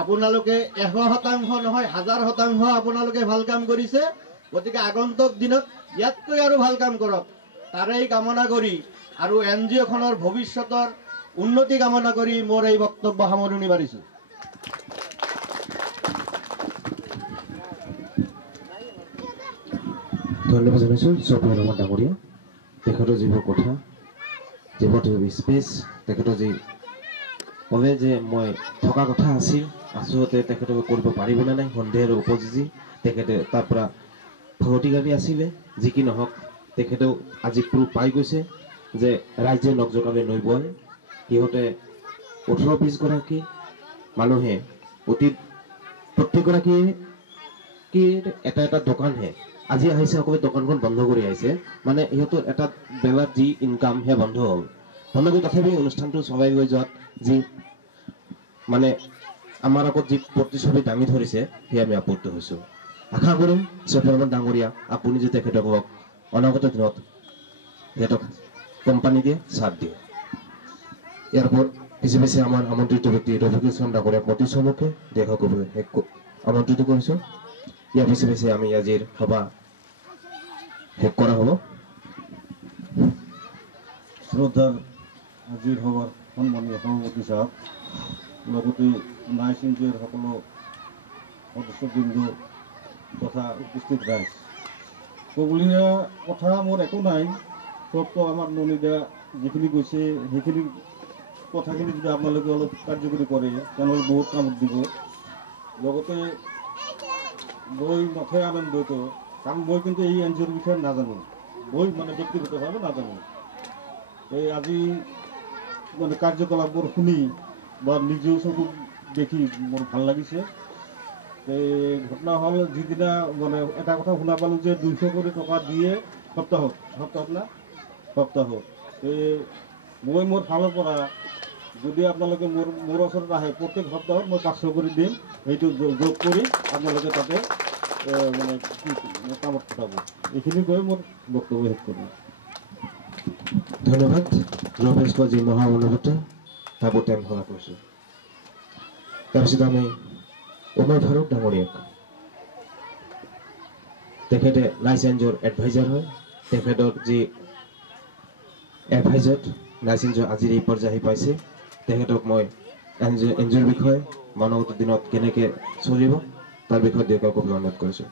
আপোনালোকে 100% নহয়, 1000% আপোনালোকে ভাল কাম কৰিছে। গতিকে আগন্তুক দিনত ইয়াতকৈ আৰু ভাল কাম কৰক, তাৰেই কামনা কৰি আৰু NGOখনৰ ভৱিষ্যতৰ উন্নতি কামনা কৰি মোৰ এই বক্তব্য সামৰণি মাৰিছোঁ। ধন্যবাদ জনাইছোঁ ছফিউৰ ৰহমান ডাঙৰীয়া। তেখেতৰ যিবোৰ কথা, যিবোৰ স্পেচ, তেখেতৰ যি ক'লে যে মই থকা কথা আছিল, আচলতে তেখেতে কৰিব পাৰিবনে নাই সন্দেহৰ উপযোগী। তেখেতে তাৰ পৰা ভগতিকাৰী আছিলে। যি কি নহওক, তেখেতেও আজি প্ৰুফ পাই গৈছে যে ৰাইজে নখ জোকাৰি নৈ বয়। সিহঁতে 18-20 গৰাকী মানুহে অতীত প্ৰত্যেকগৰাকীয়ে কি এটা এটা দোকানহে আজি আহিছে, সকলোৱে দোকানখন বন্ধ কৰি আহিছে। মানে সিহঁতৰ এটা বেলাত যি ইনকাম হে বন্ধ হ'ল। তথাপি তথাপি অনুষ্ঠানটো চলাই লৈ যোৱাত যি মানে আমাৰ আগত যি প্ৰতিচ্ছবি দাঙি ধৰিছে সেয়া আমি আপ্লুত হৈছোঁ। আশা কৰিম ছফিউৰ ৰহমান ডাঙৰীয়া আপুনি যে তেখেতসকলক অনাগত দিনত সিহঁতক কোম্পানী দিয়ে, চাথ দিয়ে। এরপর পিছে পিছে আমার আমন্ত্রিত ব্যক্তি রফিকুল ইসলাম ডাঙৰীয়াক অতি চমুকে দেখা কৰিবলৈ আমন্ত্ৰিত কৰিছো। ইয়াৰ পিছে পিছে আমি আজিৰ সভা শেষ কৰা হ'ব। শ্রদ্ধার আজির সভার সম্মানীয় সভাপতি সাহেব, লগতে নাইচ এনজিওর সকল সদস্যবৃন্দ তথা উপস্থিত রাইজ, কবলীয়া কথা মোৰ একো নাই। চবতো আমাৰ ননীদা যিখিনি কৈছে সেইখিনি কথাখিনি যদি আপোনালোকে অলপ কাৰ্যকৰী কৰে তেনেহ'লে বহুত কামত দিব। লগতে মই নথৈ আনন্দিত, কাৰণ মই কিন্তু এই এন জি অ'ৰ বিষয়ে নাজানো, মই মানে ব্যক্তিগতভাৱে নাজানো। এই আজি মানে কাৰ্যকলাপবোৰ শুনি বা নিজেও চকু দেখি মোৰ ভাল লাগিছে। এই ঘটনা হ'ল যিদিনা মানে এটা কথা শুনা পালোঁ যে 200 কোটি টকা দিয়ে সপ্তাহত এই মই মোৰ ফালৰ পৰা যদি আপোনালোকে মোৰ ওচৰত আহে প্ৰত্যেক সপ্তাহত মই 500 কৰি দিম, সেইটো যোগ কৰি আপোনালোকে তাতে মানে কামত খটাব। এইখিনি কৈ মোৰ বক্তব্য শেষ কৰিম। ধন্যবাদ ৰমেশ যি মহামানৱতা তাবো টাইম হোৱা কৰিছোঁ। তাৰপিছত আমি উমৰ ফাৰুক ডাঙৰীয়াক, তেখেতে নাইচ এনজিঅ'ৰ এডভাইজাৰ হয়। তেখেতৰ যি এডভাইজত নাইচ এনজিঅ' আজিৰ এই পৰ্যায় আহি পাইছে, তেখেতক মই এনজিঅ'ৰ বিষয়ে মানৱতাৰ দিনত কেনেকৈ চলিব তাৰ বিষয়ে দুয়োকে ক'বলৈ অনুৰোধ কৰিছোঁ।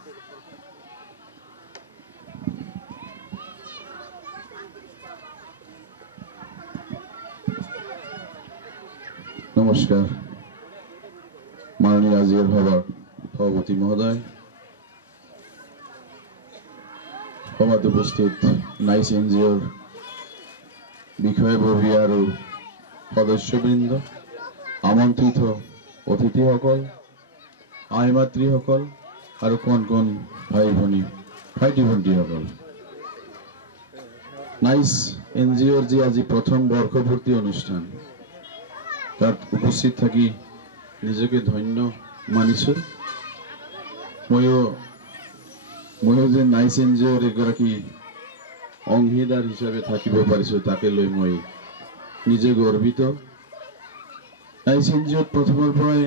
নমস্কাৰ, মাননীয় আজিৰ সভাৰ সভাপতি মহোদয়, সভাত উপস্থিত নাইচ এনজিঅ'ৰ বিষয়ববী আৰু সদস্যবৃন্দ, আমন্ত্ৰিত অতিথিসকল, আই মাতৃসকল আৰু কণ কণ ভাইটি ভণ্টিসকল, নাইচ এনজিঅ'ৰ যি আজি প্ৰথম বৰ্ষপূৰ্তি অনুষ্ঠান, তাত উপস্থিত থাকি নিজকে ধন্য মানিছোঁ। ময়ো যে নাইচ এনজিঅ'ৰ এগৰাকী অংশীদাৰ হিচাপে থাকিব পাৰিছোঁ, তাকে লৈ মই নিজে গৰ্বিত। নাইচ এনজিঅ'ত প্ৰথমৰ পৰাই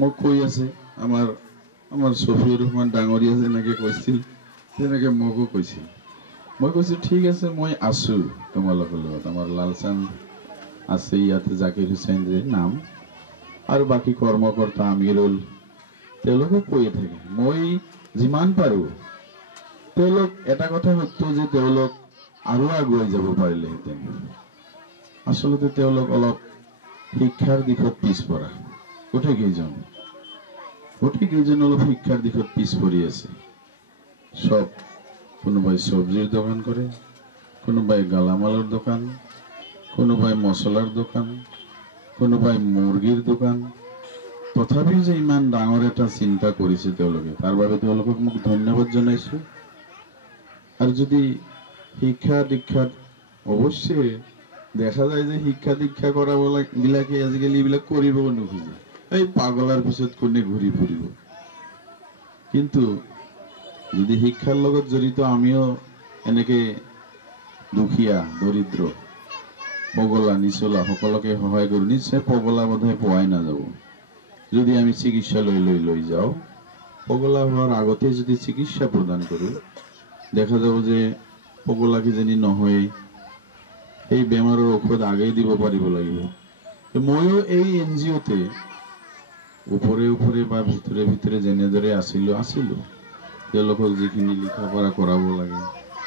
মোক কৈ আছে, আমাৰ ছফিউৰ ৰহমান ডাঙৰীয়া যেনেকৈ কৈছিল তেনেকৈ মোকো কৈছিল। মই কৈছোঁ ঠিক আছে, মই আছোঁ তোমালোকৰ লগত। আমাৰ লালচান্দ আছে ইয়াতে, জাকিৰ হুছেইন যে নাম, আৰু বাকী কৰ্মকৰ্তা আমিৰুল, তেওঁলোকক কৈয়ে থাকে। মই যিমান পাৰোঁ, তেওঁলোক এটা কথা সত্য যে তেওঁলোক আৰু আগুৱাই যাব পাৰিলেহেঁতেন। আচলতে তেওঁলোক অলপ শিক্ষাৰ দিশত পিছপৰা, গোটেইকেইজন অলপ শিক্ষাৰ দিশত পিছ পৰি আছে। কোনোবাই চব্জিৰ দোকান কৰে, কোনোবাই গালামালৰ দোকান, কোনোবাই মছলাৰ দোকান, কোনোবাই মুৰ্গীৰ দোকান। তথাপিও যে ইমান ডাঙৰ এটা চিন্তা কৰিছে তেওঁলোকে, তাৰ বাবে তেওঁলোকক মোক ধন্যবাদ জনাইছোঁ। আৰু যদি শিক্ষা দীক্ষাত অৱশ্যে দেখা যায় যে শিক্ষা দীক্ষা কৰাবিলাকে আজিকালি এইবিলাক কৰিব নোখোজে, এই পাগলাৰ পিছত কোনে ঘূৰি ফুৰিব। কিন্তু যদি শিক্ষাৰ লগত জড়িত আমিও এনেকৈ দুখীয়া দৰিদ্ৰ পগলা নিচলা সকলোকে সহায় কৰোঁ, নিশ্চয় পগলা বোধহয় পোৱাই নাযাব। যদি আমি চিকিৎসালয়লৈ লৈ যাওঁ, পগলা হোৱাৰ আগতে যদি চিকিৎসা প্ৰদান কৰোঁ, দেখা যাব যে পগলা কিজানি নহয়, সেই বেমাৰৰ ঔষধ আগেই দিব পাৰিব লাগিব। ময়ো এই এন জি অ'তে ওপৰে বা ভিতৰে যেনেদৰে আছিলোঁ, তেওঁলোকক যিখিনি লিখা পঢ়া কৰাব লাগে,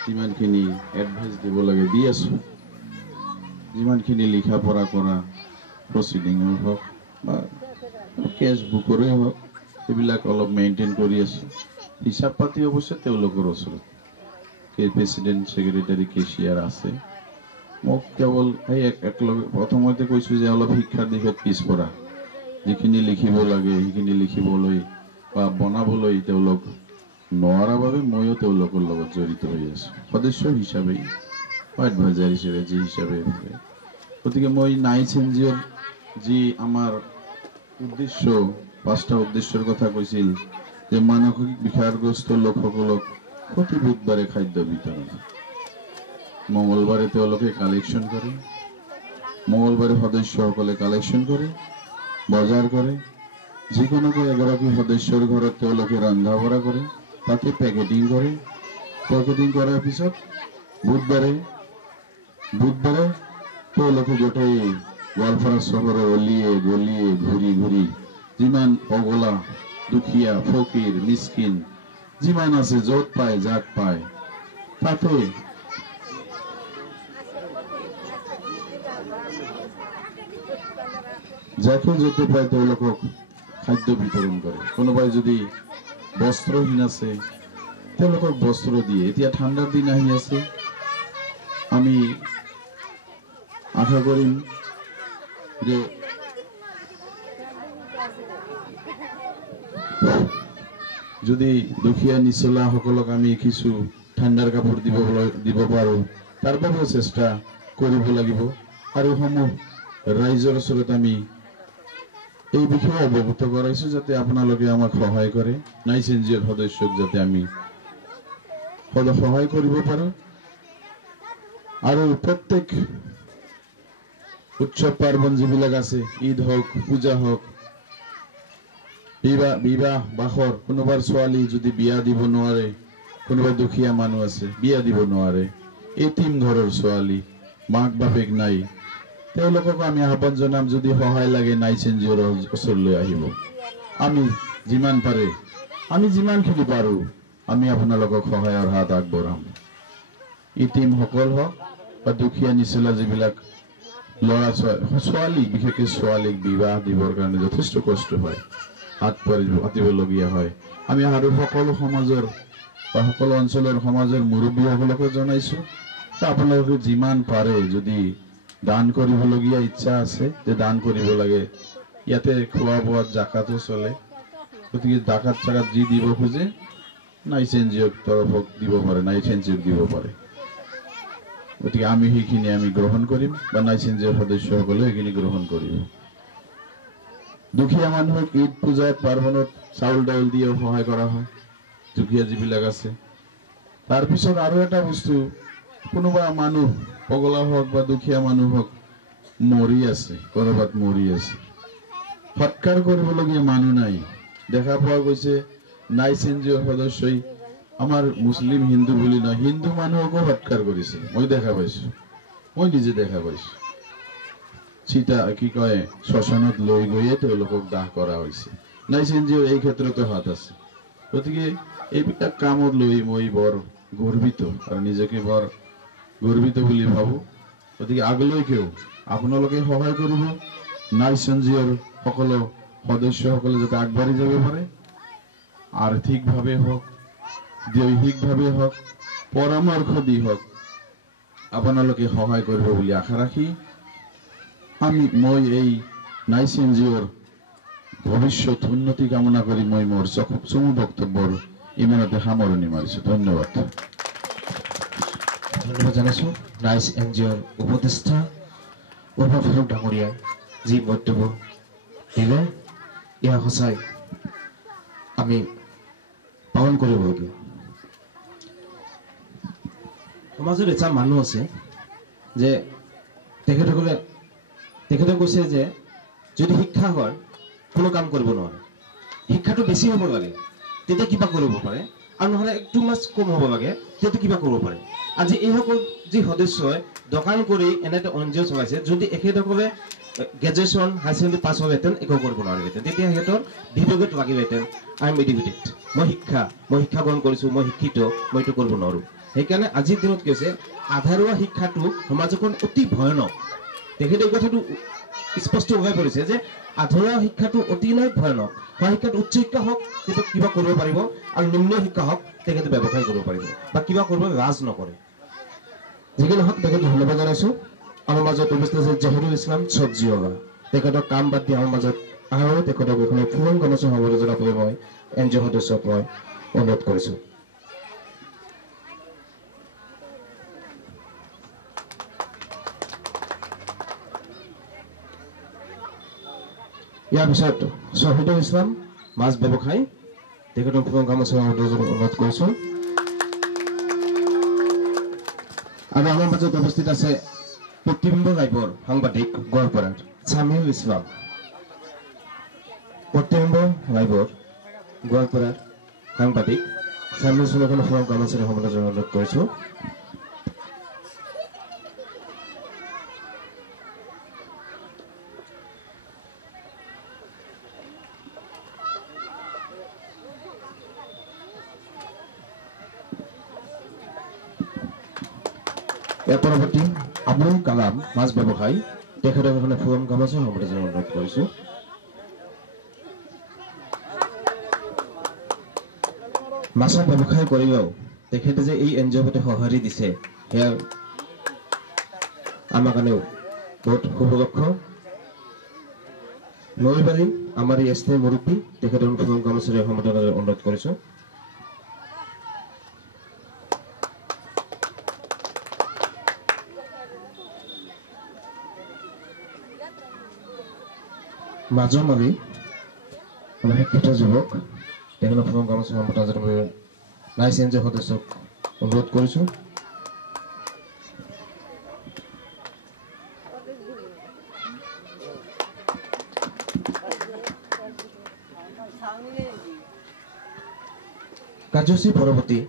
যিমানখিনি এডভাইচ দিব লাগে দি আছোঁ। যিমানখিনি লিখা পঢ়া কৰা প্ৰচিডিঙৰ হওক বা কেছ বুকৰে হওক, সেইবিলাক অলপ মেইনটেইন কৰি আছোঁ। হিচাপ পাতি অৱশ্যে তেওঁলোকৰ ওচৰত প্ৰেচিডেণ্ট, ছেক্ৰেটাৰী, কেচিয়াৰ আছে। মোক কেৱল সেই একেলগে প্ৰথমতে কৈছোঁ যে অলপ শিক্ষাৰ দিশত পিছপৰা, যিখিনি লিখিব লাগে সেইখিনি লিখিবলৈ বা বনাবলৈ তেওঁলোক নোৱাৰাৰ বাবে ময়ো তেওঁলোকৰ লগত জড়িত হৈ আছোঁ, সদস্য হিচাপে বা এডভাইজাৰ হিচাপে যি হিচাপে। গতিকে মই নাইচ এন জি অ'ৰ যি আমাৰ উদ্দেশ্য, 5টা উদ্দেশ্যৰ কথা কৈছিল যে মানসিক বিষাদগ্ৰস্ত লোকসকলক প্ৰতি বুধবাৰে খাদ্য বিতৰণ, মঙ্গলবাৰে তেওঁলোকে কালেকশ্যন কৰে, মঙ্গলবাৰে সদস্যসকলে কালেকশ্যন কৰে, বজাৰ কৰে, যিকোনো এগৰাকী সদস্যৰ ঘৰত তেওঁলোকে ৰন্ধা বঢ়া কৰে, তাতে পেকেটিং কৰে, পেকেটিং কৰাৰ পিছত বুধবাৰে তেওঁলোকে গোটেই গোৱালপাৰা চহৰৰ অলিয়ে গলিয়ে ঘূৰি ঘূৰি যিমান পগলা দুখীয়া ফকীৰ মিসকিন যিমান আছে য'ত পায় যাক পায় তাতে যাকে য'তে পায় তেওঁলোকক খাদ্য বিতৰণ কৰে। কোনোবাই যদি বস্ত্ৰহীন আছে তেওঁলোকক বস্ত্ৰ দিয়ে। এতিয়া ঠাণ্ডাৰ দিন আহি আছে, আমি আশা কৰিম যে যদি দুখীয়া নিচলাসকলক আমি কিছু ঠাণ্ডাৰ কাপোৰ দিব পাৰোঁ তাৰ বাবেও চেষ্টা কৰিব লাগিব। আৰু সমূহ ৰাইজৰ ওচৰত আমি এই বিষয়ে অৱগত কৰাইছোঁ যাতে আপোনালোকে আমাক সহায় কৰে, নাইচ এনজিঅ'ৰ সদস্যক যাতে আমি সহায় কৰিব পাৰোঁ। আৰু প্ৰত্যেক উৎসৱ পাৰ্বণ যিবিলাক আছে, ঈদ হওক পূজা হওক বিবাহ বাখৰ, কোনোবাৰ ছোৱালী যদি বিয়া দিব নোৱাৰে, কোনোবা দুখীয়া মানুহ আছে বিয়া দিব নোৱাৰে, এটিম ঘৰৰ ছোৱালী মাক বাপেক নাই, তেওঁলোকক আমি আহ্বান জনাম যদি সহায় লাগে নাইচ এনজিঅ'ৰ ওচৰলৈ আহিব। আমি যিমান পাৰে আমি যিমানখিনি পাৰোঁ আমি আপোনালোকক সহায়ৰ হাত আগবঢ়াম। এটিমসকল হওক বা দুখীয়া নিচলা যিবিলাক ল'ৰা ছোৱালী, বিশেষকৈ ছোৱালীক বিবাহ দিবৰ কাৰণে যথেষ্ট কষ্ট হয়, হাত পাতিবলগীয়া হয়। আমি আৰু সকলো সমাজৰ বা সকলো অঞ্চলৰ সমাজৰ মুৰব্বীসকলকো জনাইছোঁ আপোনালোকে যিমান পাৰে যদি দান কৰিবলগীয়া ইচ্ছা আছে যে দান কৰিব লাগে। ইয়াতে খোৱা বোৱাত জাকাতো চলে, গতিকে জাকাত চাকাত যি দিব খোজে নাইচ এনজিঅ'ৰ তৰফক দিব পাৰে, নাইচ এনজিঅ'ক দিব পাৰে। গতিকে আমি সেইখিনি আমি গ্ৰহণ কৰিম বা নাইচ এনজিঅ'ৰ সদস্যসকলে সেইখিনি গ্ৰহণ কৰিব। দুখীয়া মানুহক ঈদ পূজাত পাৰ্বণত চাউল দাউল দিয়েও সহায় কৰা হয়, দুখীয়া যিবিলাক আছে। তাৰপিছত আৰু এটা বস্তু, কোনোবা মানুহ পগলা হওক বা দুখীয়া মানুহ হওক মৰি আছে, ক'ৰবাত মৰি আছে, সৎকাৰ কৰিবলগীয়া মানুহ নাই, দেখা পোৱা গৈছে নাইচ এনজিঅ'ৰ সদস্যই আমাৰ মুছলিম হিন্দু বুলি নহয়, হিন্দু মানুহকো সৎকাৰ কৰিছে। মই দেখা পাইছোঁ, মই নিজে দেখা পাইছোঁ। শ্মশানত লৈ গৈয়ে তেওঁলোকক দাহ কৰা হৈছে। নাইচ এনজিঅ'ৰ এই ক্ষেত্ৰতো হাত আছে। গতিকে এইবিলাক কামত লৈ মই বৰ গৰ্বিত আৰু নিজকে বৰ গৰ্বিত বুলি ভাবোঁ। গতিকে আগলৈকেও আপোনালোকে সহায় কৰিব, নাইচ এনজিঅ'ৰ সকলো সদস্যসকলে যাতে আগবাঢ়ি যাব পাৰে, আৰ্থিকভাৱে হওক দৈহিকভাৱে হওক পৰামৰ্শ দি হওক আপোনালোকে সহায় কৰিব বুলি আশা ৰাখি মই এই নাইচ এনজিঅ'ৰ ভৱিষ্যত উন্নতি কামনা কৰি মই মোৰ চমু বক্তব্যৰ ইমানতে সামৰণি মাৰিছোঁ। ধন্যবাদ। ধন্যবাদ জানাইছোঁ নাইচ এনজিঅ'ৰ উপদেষ্টা উৰ্ফা ফাৰুক ডাঙৰীয়াই যি বক্তব্য দিলে, এয়া সঁচাই আমি পালন কৰিবলগীয়া। সমাজত এটা মানুহ আছে যে তেখেতে কৈছে যে যদি শিক্ষা হয় কোনো কাম কৰিব নোৱাৰে, শিক্ষাটো বেছি হ'ব লাগে তেতিয়া কিবা কৰিব পাৰে, আৰু নহ'লে একটু মাছ কম হ'ব লাগে তেতিয়া কিবা কৰিব পাৰে। আজি এইসকল যি সদস্যই দোকান কৰি এনে এটা এনজিঅ' চলাইছে, যদি এখেতসকলে গ্ৰেজুৱেশ্যন হায়াৰ ছেকেণ্ডেৰী পাছ হ'লহেঁতেন একো কৰিব নোৱাৰিলেহেঁতেন, তেতিয়া সিহঁতৰ বিভাগত লাগিলেহেঁতেন আই এম এডুকেটেড, মই শিক্ষা গ্ৰহণ কৰিছোঁ, মই শিক্ষিত, মই এইটো কৰিব নোৱাৰোঁ। সেইকাৰণে আজিৰ দিনত কি হৈছে, আধাৰুৱা শিক্ষাটো সমাজখন অতি ভয়ানক। তেখেতে এই কথাটো স্পষ্টভাৱে কৰিছে যে আধাৰুৱা শিক্ষাটো অতি ভয়ানক। হোৱা শিক্ষাত উচ্চ শিক্ষা হওক তেখেতে কিবা কৰিব পাৰিব, আৰু নিম্ন শিক্ষা হওক তেখেতে ব্যৱসায় কৰিব পাৰিব বা কিবা কৰিব লাজ নকৰে। যিকি নহওক তেখেতক ধন্যবাদ জনাইছোঁ। আমাৰ মাজত উপস্থিত আছে জাহিৰুল ইছলাম চব্জিৱালা, তেখেতক কাম বাদ দি আমাৰ মাজত আৰু তেখেতক এইখনে ফুৰণ গণেশৰ সমাজত জনাবলৈ মই এনজিঅ' সদস্যক মই অনুৰোধ কৰিছোঁ। ইয়াৰ পিছত শহীদুল ইছলাম মাছ ব্যৱসায়ী, তেখেতক ফুৰণ গণেশৰ অনুৰোধ কৰিছোঁ। আৰু আমাৰ মাজত উপস্থিত আছে প্ৰতিবিম্ব লাইভৰ সাংবাদিক গোৱালপাৰাৰ ছামিউল ইছলাম। প্ৰতিবিম্ব লাইভৰ গোৱালপাৰাৰ সাংবাদিক ছামিউল ইছলামক ফোন কৰ্মচাৰী সম্বোধন অনুৰোধ কৰিছোঁ। ইয়াৰ পৰৱৰ্তী আবুল কালাম মাছ ব্যৱসায়ী তেখেতক ফোন কৰ্মচাৰী সম্বোধন অনুৰোধ কৰিছোঁ। মাছৰ ব্যৱসায় কৰিও তেখেতে যে এই এনজিঅ'ৰ প্ৰতি সঁহাৰি দিছে সেয়া আমাৰ কাৰণেও বহুত শুভ লক্ষ্য। নৈবাৰী আমাৰ এই স্থায়ী মুৰব্বী তেখেতৰ ফোন কৰ্মচাৰী সম্বোধন অনুৰোধ কৰিছোঁ। মাজমালি আমাৰ শিক্ষিত যুৱক তেখেতৰ ফোন কৰ্মচাৰী সম্বোধন নাইচ এনজিঅ' সদস্যক অনুৰোধ কৰিছোঁ। কাৰ্যসূচী পৰৱৰ্তী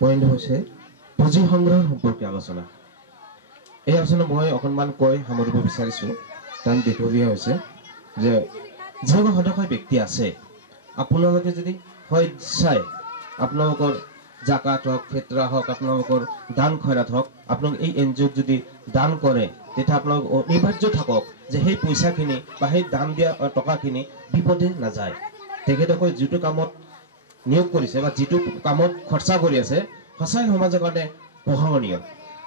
পইণ্ট হৈছে পুঁজি সংগ্ৰহ সম্পৰ্কে আলোচনা। এই আলোচনা মই অকণমান কৈ সামৰিব বিচাৰিছোঁ। টাইম দীঘলীয়া হৈছে যে যিসকল সদস্য ব্যক্তি আছে আপোনালোকে যদি হয় চাই আপোনালোকৰ জাকাত হওক ফেতৰা হওক আপোনালোকৰ দান খয়ৰাত হওক আপোনালোক এই এনজিঅ'ক যদি দান কৰে তেতিয়া আপোনালোক অনিবাৰ্য থাকক যে সেই পইচাখিনি বা সেই দান দিয়া টকাখিনি বিপদে নাযায়। তেখেতসকলে যিটো কামত নিয়োগ কৰিছে বা যিটো কামত খৰচা কৰি আছে সঁচাই সমাজৰ কাৰণে প্ৰশংসনীয়।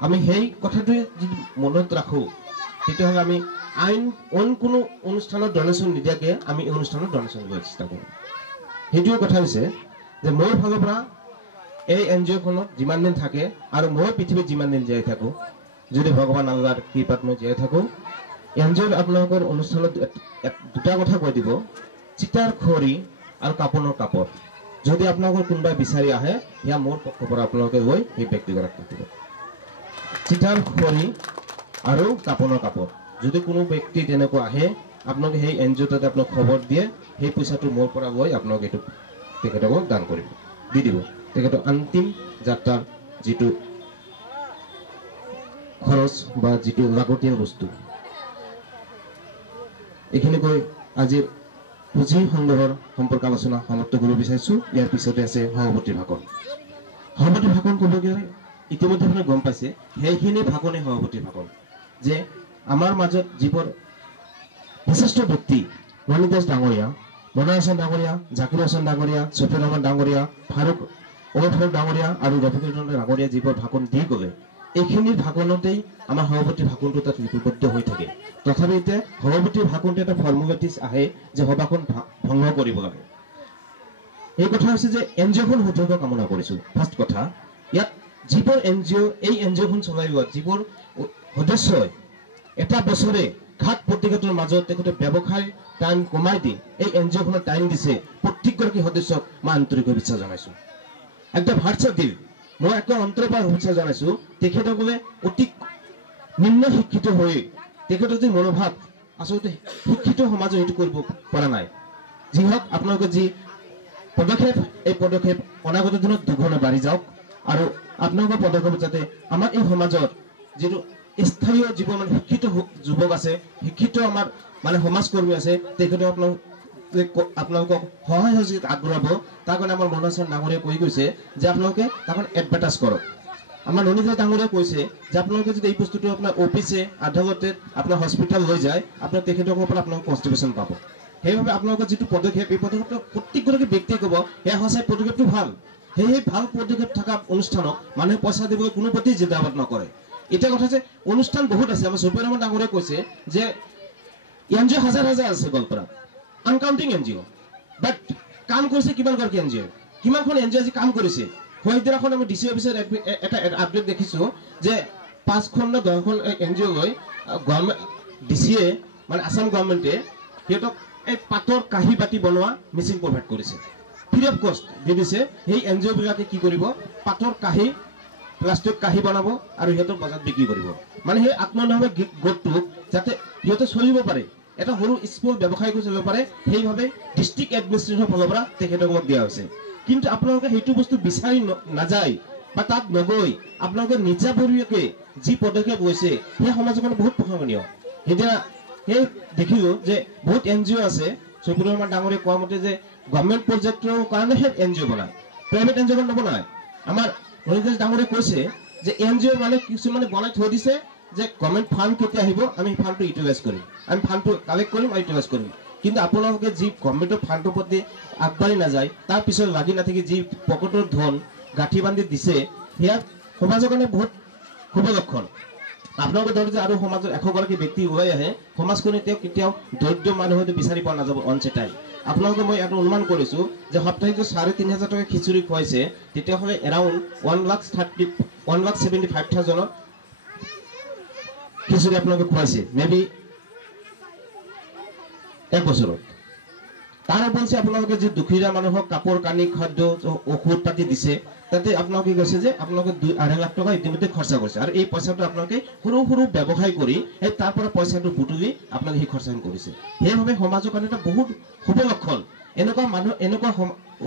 আমি সেই কথাটোৱে যদি মনত ৰাখোঁ তেতিয়াহ'লে আমি অইন কোনো অনুষ্ঠানত ডনেশ্যন নিদিয়াকৈ আমি এই অনুষ্ঠানত ডনেশ্যন দিব চেষ্টা কৰোঁ। সেইটোৱে কথা হৈছে যে মোৰ ফালৰ পৰা এই এনজিঅ'খনত যিমান দিন থাকে আৰু মই পৃথিৱীত যিমান দিন জীয়াই থাকোঁ যদি ভগৱান আল্লাৰ কৃপাত মই জীয়াই থাকোঁ এনজিঅ'ত আপোনালোকৰ অনুষ্ঠানত দুটা কথা কৈ দিব, চিটাৰ খৰি আৰু কাপোৰৰ কাপোৰ। যদি আপোনালোকৰ কোনোবাই বিচাৰি আহে সেয়া মোৰ পক্ষৰ পৰা আপোনালোকে গৈ সেই ব্যক্তিগৰাকীক দিব। চিটাৰ খৰি আৰু কাপোৰৰ কাপোৰ যদি কোনো ব্যক্তি তেনেকুৱা আহে আপোনালোকে সেই এনজিঅ'টোতে আপোনাক খবৰ দিয়ে সেই পইচাটো মোৰ পৰা গৈ আপোনালোকে এইটো তেখেতক দান কৰিব দি দিব। তেখেতৰ অন্তিম যাত্ৰাৰ যিটো খৰচ বা যিটো লাগতিয়াল বস্তু এইখিনি কৈ আজিৰ পুঁজি সংগ্ৰহৰ সম্পৰ্কে আলোচনা সমাপ্ত কৰিব বিচাৰিছোঁ। ইয়াৰ পিছতে আছে সভাপতিৰ ভাষণ। সভাপতিৰ ভাষণ ক'ব গ'লে ইতিমধ্যে আপুনি গম পাইছে সেইখিনি ভাষণে সভাপতিৰ ভাষণ যে আমাৰ মাজত যিবোৰ বিশিষ্ট ব্যক্তি ননী দাস ডাঙৰীয়া, মনোজ হাছান ডাঙৰীয়া, জাকিৰ হাছান ডাঙৰীয়া, ছফিৰ ৰহমান ডাঙৰীয়া, ফাৰুক ওমৰ ডাঙৰীয়া আৰু ৰফিকুল ডাঙৰীয়া যিবোৰ ভাষণ দি গ'লে এইখিনিৰ ভাষণতেই আমাৰ সভাপতিৰ ভাষণটো তাত লিপিবদ্ধ হৈ থাকে। তথাপি এতিয়া সভাপতিৰ ভাষণটো এটা ফৰ্মুলেটিছ আহে যে সভাখন ভংগ কৰিব লাগে। এই কথা হৈছে যে এনজিঅ'খন সৌভাগ্য কামনা কৰিছোঁ। ফাৰ্ষ্ট কথা ইয়াত যিবোৰ এনজিঅ' এই এনজিঅ'খন চলাই লোৱাত যিবোৰ সদস্যই এটা বছৰে ঘাট প্ৰতিঘাতৰ মাজত তেখেতে ব্যৱসায় টাইম কমাই দি এই এনজিঅ'খনৰ টাইম দিছে প্ৰত্যেকগৰাকী সদস্যক মই আন্তৰিক শুভেচ্ছা জনাইছোঁ। একদম হোৱাটছএপ দিল মই একদম অন্তৰৰ পৰা শুভেচ্ছা জনাইছোঁ। তেখেতসকলে অতি নিম্ন শিক্ষিত হৈ তেখেতৰ যি মনোভাৱ আচলতে শিক্ষিত সমাজে সেইটো কৰিব পৰা নাই। যি হওক আপোনালোকে যি পদক্ষেপ এই পদক্ষেপ অনাগত দিনত দুগুণে বাঢ়ি যাওক আৰু আপোনালোকৰ পদক্ষেপ যাতে আমাৰ এই সমাজত যিটো স্থায়ী জীৱনত শিক্ষিত যুৱক আছে শিক্ষিত আমাৰ মানে সমাজকৰ্মী আছে তেখেতে আপোনালোকক সহায় সহযোগিতা আগবঢ়াব। তাৰ কাৰণে আমাৰ মনোজ হাছান ডাঙৰীয়াই কৈ গৈছে যে আপোনালোকে তাৰ কাৰণে এডভাৰটাইজ কৰক। আমাৰ ননী দাস ডাঙৰীয়াই কৈছে যে আপোনালোকে যদি এই বস্তুটো আপোনাৰ অফিচে আদালতে আপোনাৰ হস্পিটেল লৈ যায় আপোনাৰ তেখেতসকলৰ পৰা আপোনালোকে কনষ্টিটিউশ্যন পাব। সেইবাবে আপোনালোকৰ যিটো পদক্ষেপ এই পদক্ষেপটো প্ৰত্যেকগৰাকী ব্যক্তিয়ে ক'ব সেয়া সঁচাই পদক্ষেপটো ভাল। সেই ভাল পদক্ষেপ থকা অনুষ্ঠানক মানুহে পইচা দিবলৈ কোনো প্ৰতি জিদাবাদ নকৰে। এতিয়া কথা যে অনুষ্ঠান বহুত আছে। আমাৰ ছফিৰ ৰহমান ডাঙৰীয়াই কৈছে যে এনজিঅ' হাজাৰ হাজাৰ আছে গোৱালপাৰাত আনকাউণ্টিং এনজিঅ' বাট কাম কৰিছে কিমানগৰাকী এনজিঅ' কিমানখন এনজিঅ' আজি কাম কৰিছে। সেইদিনাখন আমি ডিচি অফিচত এটা আপডেট দেখিছোঁ যে 5খন নে 10খন এনজিঅ' লৈ গভৰ্ণমেণ্ট ডিচিয়ে মানে আছাম গভৰ্ণমেণ্টে সিহঁতক এই পাতৰ কাঁহী বাতি বনোৱা মেচিন প্ৰভাইড কৰিছে ফ্ৰী অফ কষ্ট দি দিছে। সেই এনজিঅ'বিলাকে কি কৰিব পাতৰ কাঁহী প্লাষ্টিক কাঁহী বনাব আৰু সিহঁতৰ বজাৰত বিক্ৰী কৰিব মানে সেই আত্মনিৰ্ভৰ গোটটোক যাতে সিহঁতে চলিব পাৰে এটা সৰু স্মল ব্যৱসায় কৰি চলিব পাৰে সেইভাৱে ডিষ্ট্ৰিক্ট এডমিনিষ্ট্ৰেশ্যনৰ ফালৰ পৰা তেখেতসকলক দিয়া হৈছে কিন্তু আপোনালোকে সেইটো বস্তু বিচাৰি নাযায় বা তাত নগৈ আপোনালোকে নিজাববীয়াকৈ যি পদক্ষেপ লৈছে সেই সমাজৰ কাৰণে বহুত প্ৰশংসনীয় এতিয়া সেই দেখিলো যে বহুত NGO আছে চৌধুৰী ৰহমান ডাঙৰীয়ে কোৱা মতে যে গভৰ্ণমেণ্ট প্ৰজেক্টৰ কাৰণেহে NGO বনায় প্ৰাইভেট NGO নবনায় আমাৰ ননীদাস ডাঙৰীয়ে কৈছে যে NGO মানে কিছুমানে বনাই থৈ দিছে যে গভৰ্ণমেণ্ট ফাণ্ড কেতিয়া আহিব আমি ফাণ্ডটো ইউটিলাইজ কৰিম আমি ফাণ্ডটো কালেক্ট কৰিম আৰু ইউটিলাইজ কৰিম কিন্তু আপোনালোকে যি গভৰ্ণমেণ্টৰ ফাণ্ডৰ প্ৰতি আগবাঢ়ি নাযায় তাৰ পিছত লাগি নাথাকি যি পকেটৰ ধন গাঁঠি বান্ধি দিছে সেয়া সমাজৰ কাৰণে বহুত শুভ লক্ষণ আপোনালোকে ধৰক যে আৰু সমাজৰ 100 গৰাকী ব্যক্তি ওলাই আহে সমাজখনে তেওঁ কেতিয়াও দৰিদ্ৰ মানুহ হয়তো বিচাৰি পোৱা নাযাব অনচেটাই আপোনালোকে মই এটা অনুমান কৰিছো যে সপ্তাহিক 3,500 টকা খিচুৰি খুৱাইছে তেতিয়াহ'লে এৰাউণ্ড 1,75,000 খিচুৰি আপোনালোকে খুৱাইছে মেবি এক বছৰত তাৰ উপৰিও আপোনালোকে যি দুখীয়া মানুহক কাপোৰ কানি খাদ্য ঔষধ পাতি দিছে তাতে আপোনালোকে কৈছে যে আপোনালোকে 2.5 লাখ টকা ইতিমধ্যে খৰচা কৰিছে আৰু এই পইচাটো আপোনালোকে সৰু সৰু ব্যৱসায় কৰি এই তাৰ পৰা পইচাটো বুটুলি আপোনালোকে সেই খৰচা কৰিছে সেইভাৱে সমাজৰ কাৰণে এটা বহুত শুভ লক্ষণ এনেকুৱা মানুহ এনেকুৱা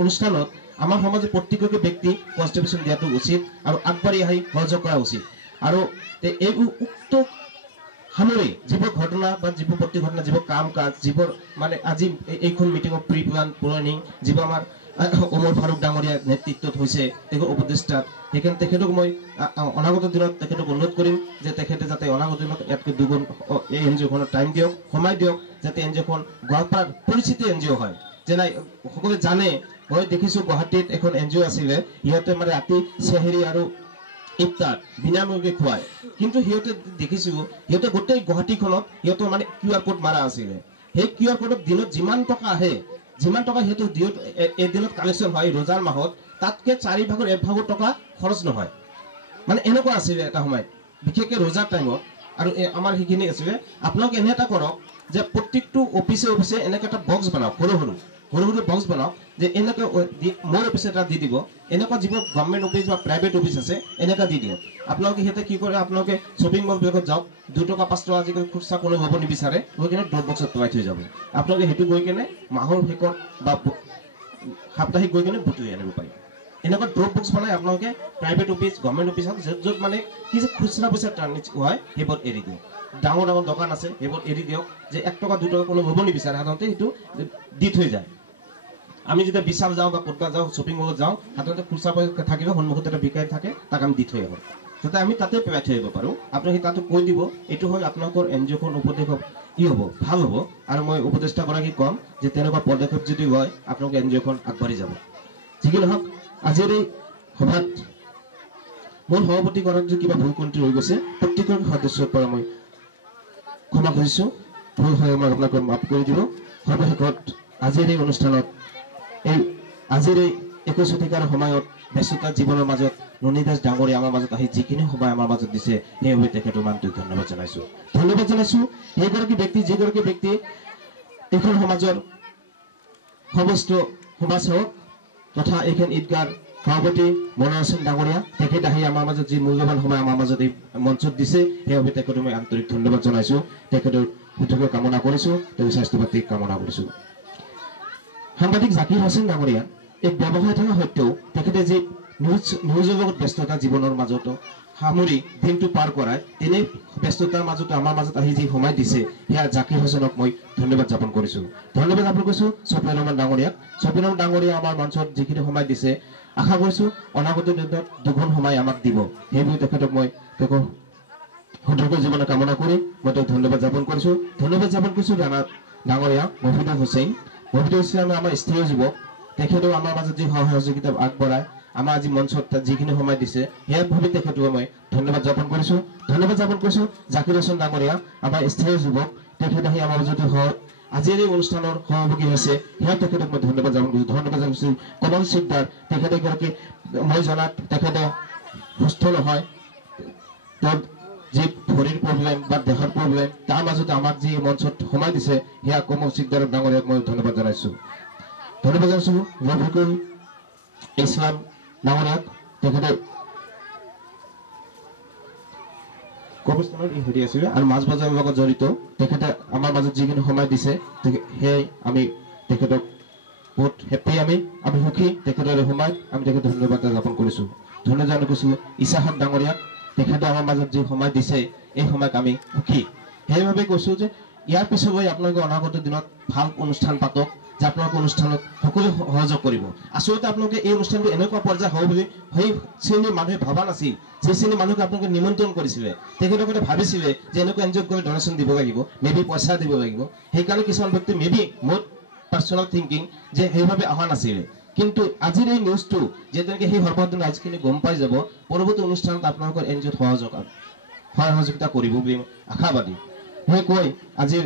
অনুষ্ঠানত আমাৰ সমাজৰ প্ৰত্যেককে ব্যক্তি কনষ্ট্ৰিবিউচন দিয়াটো উচিত আৰু আগবাঢ়ি আহি সহযোগ কৰা উচিত আৰু এই উক্ত সামৰি যিবোৰ ঘটনা বা যিবোৰ প্ৰতিঘটনা যিবোৰ কাম কাজ যিবোৰ মানে আজি এইখন মিটিঙৰ প্ৰি প্লান প্লেনিং যিবোৰ আমাৰ ওমৰ ফাৰুক ডাঙৰীয়া নেতৃত্বত হৈছে তেখেতৰ উপদেষ্টাত সেইকাৰণে তেখেতক মই অনাগত দিনত তেখেতক অনুৰোধ কৰিম যে তেখেতে যাতে অনাগত দিনত ইয়াতকৈ দুগুণ এই NGOখনত টাইম দিয়ক সময় দিয়ক যাতে NGOখন গোৱালপাৰাৰ পৰিচিত NGO হয় যেনে সকলোৱে জানে মই দেখিছোঁ গুৱাহাটীত এখন NGO আছিলে সিহঁতে মানে ৰাতি চেহেৰি আৰু ইফতাৰ বিনামূলীয়াকৈ খুৱায় কিন্তু সিহঁতে দেখিছোঁ সিহঁতে গোটেই গুৱাহাটীখনত সিহঁতৰ মানে QR কোড মাৰা আছিলে সেই QR কোডত দিনত যিমান টকা আহে যিমান টকা সিহঁতৰ এদিনত কালেকশ্যন হয় ৰোজাৰ মাহত তাতকৈ 4 ভাগৰ 1 ভাগৰ টকা খৰচ নহয় মানে এনেকুৱা আছিলে এটা সময়ত বিশেষকৈ ৰোজাৰ টাইমত আৰু আমাৰ সেইখিনি আছিলে আপোনালোকে এনে এটা কৰক যে প্ৰত্যেকটো অফিচে এনেকৈ এটা বক্স বনাওক সৰু সৰু বক্স বনাওক যে এনেকৈ মোৰ অফিচে এটা দি দিব এনেকুৱা যিবোৰ গভৰ্ণমেণ্ট অফিচ বা প্ৰাইভেট অফিচ আছে এনেকুৱা দি দিয়ক আপোনালোকে সিহঁতে কি কৰে আপোনালোকে শ্বপিং মলবিলাকত যাওক 2 টকা 5 টকা আজিকালি খুচৰা কোনো হ'ব নিবিচাৰে গৈ কিনে ড্ৰপ বক্সত পেলাই থৈ যাব আপোনালোকে সেইটো গৈ কিনে মাহৰ শেষত বা সাপ্তাহিক গৈ কিনে বুটলি আনিব পাৰিব এনেকুৱা ড্ৰপ বক্স বনাই আপোনালোকে প্ৰাইভেট অফিচ গভৰ্ণমেণ্ট অফিচ হওক য'ত মানে কি যে খুচৰা পইচা ট্ৰানজেকশ্যন হয় সেইবোৰ এৰি দিয়ক ডাঙৰ ডাঙৰ দোকান আছে সেইবোৰ এৰি দিয়ক যে 1 টকা 2 টকা কোনো হ'ব নিবিচাৰে সাধাৰণতে সেইটো দি থৈ যায় আমি যেতিয়া বিশাল যাওঁ বা ক'ৰবাত যাওঁ শ্বপিং মলত যাওঁ সাধাৰণতে খুচৰা পইচা থাকিলে সন্মুখত এটা বিকাই থাকে তাক আমি দি থৈ আহোঁ যাতে আমি তাতে পেলাই থৈ আহিব পাৰোঁ আপোনালোকে তাতো কৈ দিব এইটো হ'ল আপোনালোকৰ NGOখন উপদেশ কি হ'ব ভাল হ'ব আৰু মই উপদেষ্টাগৰাকীক ক'ম যে তেনেকুৱা পদক্ষেপ যদি লয় আপোনালোকে NGOখন আগবাঢ়ি যাব যিকি নহওক আজিৰ এই সভাত মোৰ সভাপতিগৰাকী যদি কিবা ভুল ক্ৰুটি ৰৈ গৈছে প্ৰত্যেকৰ সদস্যৰ পৰা মই ক্ষমা খুজিছোঁ ভুল হয় মই আপোনালোকে মাফ কৰি দিব সৰ্বশেষত আজিৰ এই অনুষ্ঠানত আজিৰ এই 21 শতিকাৰ সময়ত ব্যস্ততা জীৱনৰ মাজত ননীদাস ডাঙৰীয়া আমাৰ মাজত আহি যিখিনি সময় আমাৰ মাজত দিছে সেইবাবে তেখেতৰ মানটোক ধন্যবাদ জনাইছোঁ সেইগৰাকী ব্যক্তি যিগৰাকী ব্যক্তি এইখন সমাজৰ সমস্ত সমাজসেৱক তথা এইখন ঈদগাৰ সভাপতি মনোহৰ সিং ডাঙৰীয়া তেখেত আহি আমাৰ মাজত যি মূল্যৱান সময় আমাৰ মাজত এই মঞ্চত দিছে সেইবাবে তেখেতক মই আন্তৰিক ধন্যবাদ জনাইছোঁ তেখেতৰ সুস্থতা কামনা কৰিছোঁ তেওঁৰ স্বাস্থ্য পাতি কামনা কৰিছোঁ সাংবাদিক জাকিৰ হোসেন ডাঙৰীয়া এক ব্যৱসায় থকা সত্ত্বেও তেখেতে যি নিউজৰ লগত ব্যস্ততা জীৱনৰ মাজতো সামৰি দিনটো পাৰ কৰাই তেনে ব্যস্ততাৰ মাজতো আমাৰ মাজত আহি যি সময় দিছে সেয়া জাকিৰ হোসেনক মই ধন্যবাদ জ্ঞাপন কৰিছোঁ ধন্যবাদ জ্ঞাপন কৰিছোঁ ছফিয়াৰ ৰহমান ডাঙৰীয়াক ছফিয়াৰ ৰহমান ডাঙৰীয়া আমাৰ মঞ্চত যিখিনি সময় দিছে আশা কৰিছোঁ অনাগত দিনত দুগুণ সময় আমাক দিব সেইবোৰ তেখেতক মই তেওঁৰ সুদীৰ্ঘ জীৱনৰ কামনা কৰি মই তেওঁক ধন্যবাদ জ্ঞাপন কৰিছোঁ ডাঙৰীয়া মফিদুল হুছেইন আমাৰ স্থায়ী যুৱক তেখেতেও আমাৰ মাজত যি সহযোগিতা আগবঢ়ায় আমাৰ আজি মঞ্চত যিখিনি সময় দিছে সেয়া ভাবি তেখেতক মই ধন্যবাদ জ্ঞাপন কৰিছোঁ জাকিৰ হোসেন ডাঙৰীয়া আমাৰ স্থায়ী যুৱক তেখেতে আহি আমাৰ মাজত আজিৰ এই অনুষ্ঠানৰ সহযোগী হৈছে সেয়া তেখেতক মই ধন্যবাদ জানিছোঁ কমল সিকদাৰ তেখেতে এগৰাকী মই জনাত তেখেতে সুস্থ নহয় তেওঁৰ যি ভৰিৰ প্ৰব্লেম বা দেহৰ প্ৰব্লেম তাৰ মাজতে আমাক যি মঞ্চত সময় দিছে সেয়া কমল সিকদাৰ ডাঙৰীয়াক মই ধন্যবাদ জনাইছোঁ ৰফিকুল ইছলাম ডাঙৰীয়াক তেখেতে কৰ্মস্থানত হেৰি আছিলে আৰু মাছ বজাৰৰ লগত জড়িত তেখেতে আমাৰ মাজত যিখিনি সময় দিছে সেয়াই আমি তেখেতক বহুত হেপ্পী আমি সুখী তেখেতৰ এই সময়ত আমি তেখেতক ধন্যবাদ জ্ঞাপন কৰিছোঁ। ধন্যবাদ জ্ঞাপন কৰিছোঁ ইছাহাক ডাঙৰীয়াক, তেখেতে আমাৰ মাজত যি সময় দিছে এই সময়ক আমি সুখী। সেইবাবে কৈছোঁ যে ইয়াৰ পিছলৈ আপোনালোকে অনাগত দিনত ভাল অনুষ্ঠান পাতক, যে আপোনালোকে অনুষ্ঠানত সকলোৱে সহযোগ কৰিব। আচলতে আপোনালোকে এই অনুষ্ঠানটো এনেকুৱা পৰ্যায় হ'ব বুলি সেই শ্ৰেণীৰ মানুহে ভবা নাছিল। যে শ্ৰেণীৰ মানুহক আপোনালোকে নিমন্ত্ৰণ কৰিছিলে তেখেতসকলে ভাবিছিলে যে এনেকুৱা এনজিঅ'ত গৈ ডনেশ্যন দিব লাগিব, মেবি পইচা দিব লাগিব। সেইকাৰণে কিছুমান ব্যক্তি মেবি মোৰ পাৰ্চনেল থিংকিং যে সেইভাৱে অহা নাছিলে। কিন্তু আজিৰ এই নিউজটো যে তেনেকৈ সেই সৰ্বসাধাৰণ ৰাইজখিনি গম পাই যাব, পৰৱৰ্তী অনুষ্ঠানত আপোনালোকৰ এনজিঅ'ত সহযোগিতা কৰিব বুলি আশাবাদী। সেই কৈ আজিৰ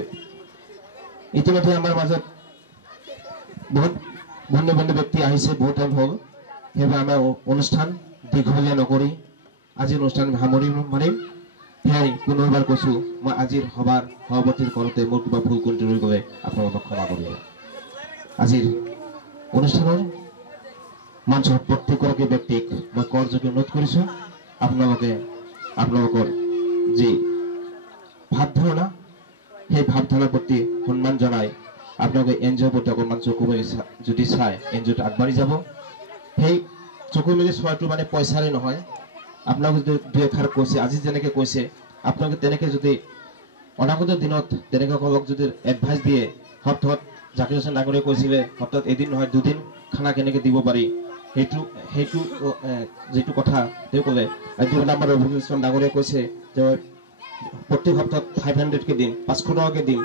ইতিমধ্যে আমাৰ মাজত বহুত ভিন্ন ভিন্ন ব্যক্তি আহিছে, বহুত টাইম হ'ল। সেইবাবে আমাৰ অনুষ্ঠান দীঘলীয়া নকৰি আজিৰ অনুষ্ঠান সামৰি মাৰিম। সেয়াই পুনৰবাৰ কৈছোঁ, মই আজিৰ সভাৰ সভাপতিৰ কৰোঁতে মোৰ কিবা ভুল ত্ৰুটি ৰৈ গ'লে আপোনালোকক ক্ষমা কৰিব। আজিৰ অনুষ্ঠানৰ মঞ্চৰ প্ৰত্যেকগৰাকী ব্যক্তিক মই কৰযোগে অনুৰোধ কৰিছোঁ, আপোনালোকৰ যি ভাৱধাৰণা সেই ভাৱধাৰণাৰ প্ৰতি সন্মান জনাই আপোনালোকে এনজিঅ'ৰ প্ৰতি অকণমান চকু মেলি যদি চাই এনজিঅ'টো আগবাঢ়ি যাব। সেই চকু মেলি চোৱাটো মানে পইচাৰে নহয়। আপোনালোকে যদি দুই এষাৰ কৈছে, আজি যেনেকৈ কৈছে, আপোনালোকে তেনেকৈ যদি অনাগত দিনত তেনেকৈ সকলক যদি এডভাইচ দিয়ে, সপ্তাহত জাকিৰ হোসেন ডাঙৰীয়াই কৈছিলে সপ্তাহত এদিন নহয় দুদিন খানা কেনেকৈ দিব পাৰি, সেইটো যিটো কথা তেওঁ ক'লে। আমাৰ ৰঘুবীৰ ডাঙৰীয়াই কৈছে যে প্ৰত্যেক সপ্তাহত 500কে দিম, 500 টকাকৈ দিম।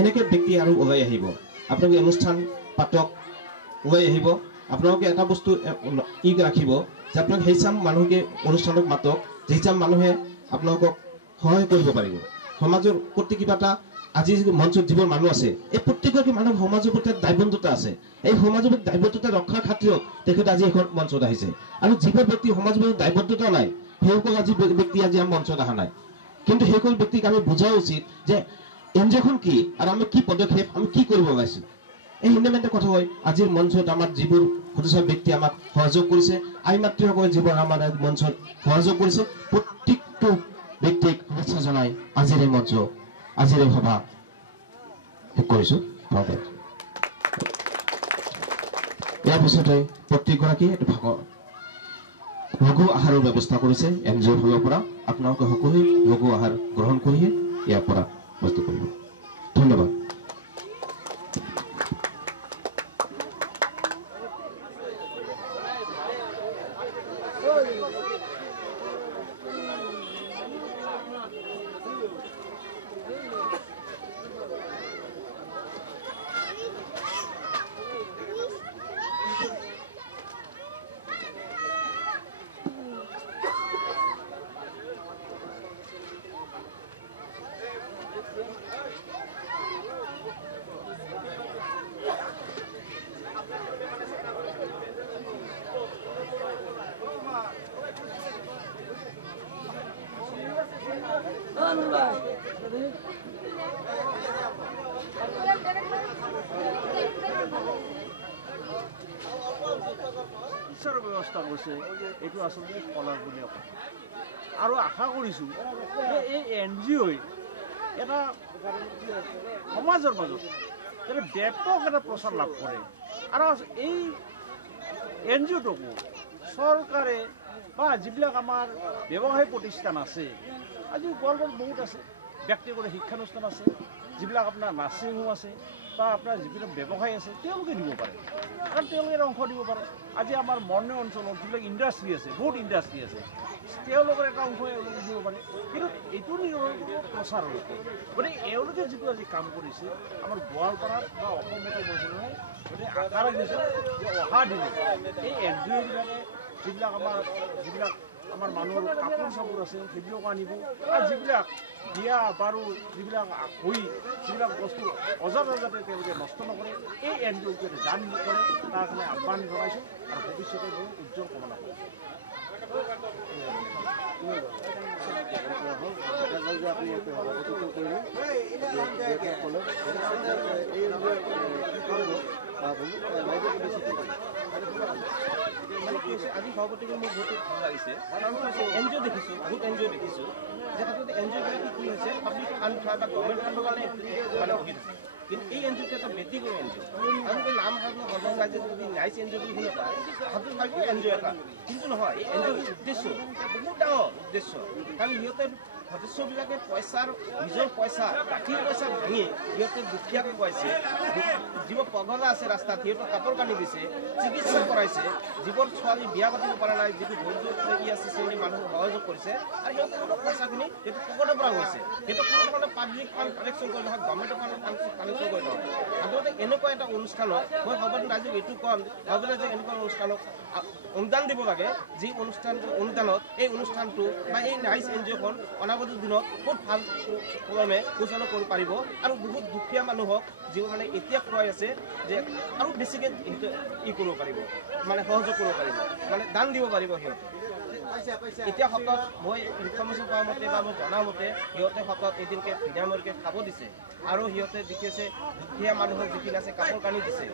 এনেকৈ ব্যক্তি আৰু ওলাই আহিব। আপোনালোকে অনুষ্ঠান পাতক, ওলাই আহিব। আপোনালোকে এটা বস্তু ৰাখিব যে আপোনালোকে সেই চাম মানুহকে অনুষ্ঠানত মাতক, যি চাম মানুহে আপোনালোকক সহায় কৰিব পাৰিব। সমাজৰ প্ৰতি কিবা এটা আজি মঞ্চত যিবোৰ মানুহ আছে, এই প্ৰত্যেকগৰাকী মানুহ সমাজৰ প্ৰতি দায়বদ্ধতা আছে। এই সমাজৰ প্ৰতি দায়বদ্ধতা ৰক্ষাৰ খাতিৰত তেখেতে আজি এখন মঞ্চত আহিছে। আৰু যিবোৰ ব্যক্তি সমাজৰ প্ৰতি দায়বদ্ধতা নাই, সেইসকল আজি ব্যক্তি আজি আমাৰ মঞ্চত অহা নাই। কিন্তু সেইসকল ব্যক্তিক আমি বুজা উচিত যে এনজিঅ'খন কি আৰু আমি কি পদক্ষেপ আমি কি কৰিব ওলাইছোঁ। এই ইণ্ডামেণ্টৰ কথা হয় আজিৰ মঞ্চত আমাৰ যিবোৰ সদস্য ব্যক্তি আমাক সহযোগ কৰিছে, আই মাতৃসকলে যিবোৰ আমাৰ মঞ্চত সহযোগ কৰিছে, প্ৰত্যেকটো ব্যক্তিক শুভেচ্ছা জনাই আজিৰ এই মঞ্চ আজিৰ এই সভা শেষ কৰিছোঁ। ইয়াৰ পিছতে প্ৰত্যেকগৰাকীয়ে এইটো লঘু আহাৰৰ ব্যৱস্থা কৰিছে এনজিঅ'ৰ ফালৰ পৰা। আপোনালোকে সকলোৱে লঘু আহাৰ গ্ৰহণ কৰিয়ে ইয়াৰ পৰা বস্তু কৰিব। ধন্যবাদ। ঈশ্বৰৰ ব্যৱস্থা কৰিছে, এইটো আচলতে কলাগুণীয় কথা। আৰু আশা কৰিছোঁ যে এই এনজিঅ'ই এটা সমাজৰ মাজত যাতে ব্যাপক এটা প্ৰচাৰ লাভ কৰে। আৰু এই এনজিঅ'টোকো চৰকাৰে বা যিবিলাক আমাৰ ব্যৱসায়িক প্ৰতিষ্ঠান আছে, আজি গোৱালপাৰাত বহুত আছে, ব্যক্তিগত শিক্ষানুষ্ঠান আছে, যিবিলাক আপোনাৰ নাৰ্ছিং হোম আছে বা আপোনাৰ যিবিলাক ব্যৱসায় আছে, তেওঁলোকে দিব পাৰে। কাৰণ তেওঁলোকে অংশ দিব পাৰে। আজি আমাৰ মৰ্ণে অঞ্চলত যিবিলাক ইণ্ডাষ্ট্ৰী আছে, বহুত ইণ্ডাষ্ট্ৰী আছে, তেওঁলোকৰ এটা অংশ এওঁলোকে দিব পাৰে। কিন্তু এইটো প্ৰচাৰ হ'ল, গতিকে এওঁলোকে যিটো আজি কাম কৰিছে আমাৰ গোৱালপাৰাত বা অসমতো বৰ্তমানে গতিকে আশা ৰাখিছে যে অহা দিনত এই এনজিঅ'বিলাকে যিবিলাক আমাৰ মানুহৰ কাপোৰ চাপোৰ আছে সেইবিলাকো আনিব, আৰু যিবিলাক বিয়া বাৰু যিবিলাক যিবিলাক বস্তু অযথা যাতে তেওঁলোকে নষ্ট নকৰে, এই এনজিঅ'কে দান কৰে, তাৰ কাৰণে আহ্বান জনাইছোঁ আৰু ভৱিষ্যতে বহুত উজ্জ্বল কামনা কৰিছোঁ। এই মানে কি হৈছে আজি সভাপতি কৰি মোৰ বহুত ভাল লাগিছে কাৰণ হৈছে NGO দেখিছোঁ বহুত NGO দেখিছোঁ যে আচলতে NGOবিলাকে কি হৈছে পাব্লিক ফাণ্ড বা গভৰ্ণমেণ্ট ফাণ্ডৰ কাৰণে মানে বহি থাকে কিন্তু এই NGOটো এটা ব্যক্তিগত NGO আৰু নাম সৰ্বং ৰাজ্যত যদি নাইচ NGO বুলি শুনি পায় ভাবি ভাবি NGO এটা কিন্তু নহয় এই NGOৰ উদ্দেশ্য বহুত ডাঙৰ উদ্দেশ্য কাৰণ সিহঁতে সদস্যবিলাকে পইচাৰ নিজৰ পইচা গাঁঠিৰ পইচা ভাঙি সিহঁতে দুখীয়াক খুৱাইছে যিবোৰ পগলা আছে ৰাস্তাত সিহঁতক কাপোৰ কানি দিছে চিকিৎসা কৰাইছে যিবোৰ ছোৱালী বিয়া পাতিব পৰা নাই যিটো ধৈৰ্য আছে সেই মানুহক সহযোগ কৰিছে আৰু সিহঁতে অলপ পইচাখিনি সেইটো পকেটৰ পৰা গৈছে সেইটো কোনো ধৰণে পাব্লিক ফাণ্ড কালেকশ্যন কৰি নহয় গভৰ্ণমেণ্টৰ ফাণ্ড কালেকশ্যন কৰি নহয় সাধাৰণতে এনেকুৱা এটা অনুষ্ঠানত মই সভাপতি ৰাইজক এইটো ক'ম ভাবিলে যে এনেকুৱা অনুষ্ঠানক অনুদান দিব লাগে যি অনুদানত এই অনুষ্ঠানটো বা এই নাইচ NGOখন অনাগত দিনত বহুত ভাল ক্ৰমে সুচনা কৰিব পাৰিব আৰু বহুত দুখীয়া মানুহক যিবোৰ মানে এতিয়া খুৱাই আছে যে আৰু বেছিকৈ কৰিব পাৰিব মানে সহযোগ কৰিব পাৰিব মানে দান দিব পাৰিব সিহঁতে এতিয়া সপ্তাহত মই ইনফৰ্মেশ্যন পোৱা মতে বা মই জনা মতে সিহঁতে সপ্তাহত এদিনকৈ বিনামূলীয়াকৈ খাব দিছে আৰু সিহঁতে দেখিছে দুখীয়া মানুহক যিখিনি আছে কাপোৰ কানি দিছে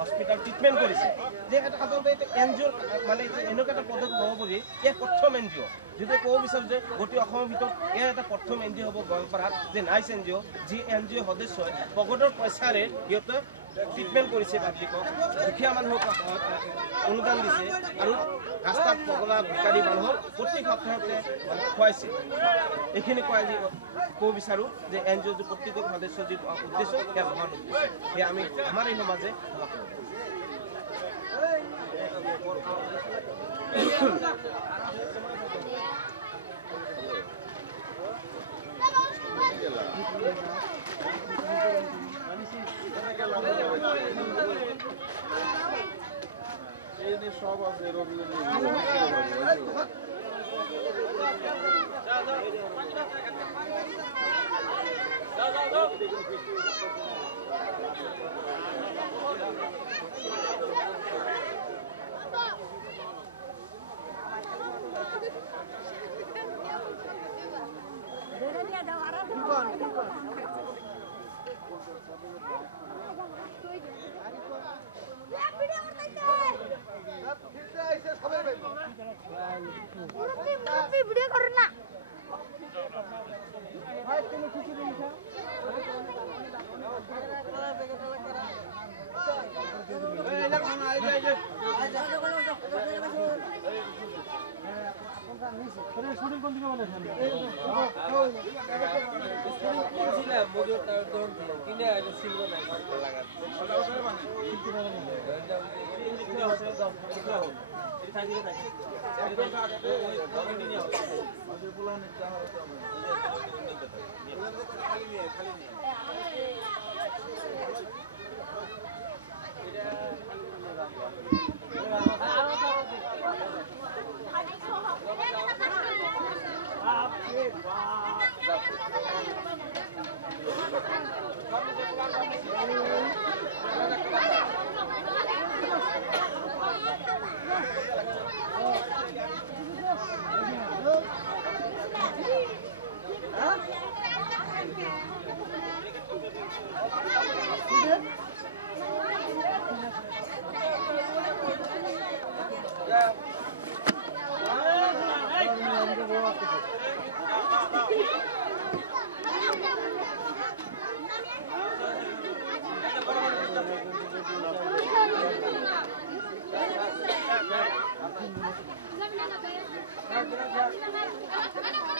হস্পিটেল ট্ৰিটমেণ্ট কৰিছে যে এটা সাধাৰণতে এটা NGO মানে এনেকুৱা এটা পদক্ষেপ হ'ব বুলি এই প্ৰথম NGO যদি ক'ব বিচাৰোঁ যে গোটেই অসমৰ ভিতৰত এই এটা প্ৰথম NGO হ'ব গোৱালপাৰাত যে নাইচ NGO যি NGO সদস্যই পকেটৰ পইচাৰে সিহঁতে ট্ৰিটমেণ্ট কৰিছে পাব্লিকক দুখীয়া মানুহক অনুদান দিছে আৰু ৰাস্তাত পগলা ভিকাৰী মানুহক প্ৰতি সপ্তাহতে খুৱাইছে এইখিনি কোৱাই ক'ব বিচাৰোঁ যে NGO যি প্ৰত্যেক সদস্যৰ যি উদ্দেশ্য সেয়া মহান উদ্দেশ্য সেয়া আমি আমাৰ এই সমাজে সব আছে ভিডিও কৰুন না শুটিং কোন দিকে বলে Gracias.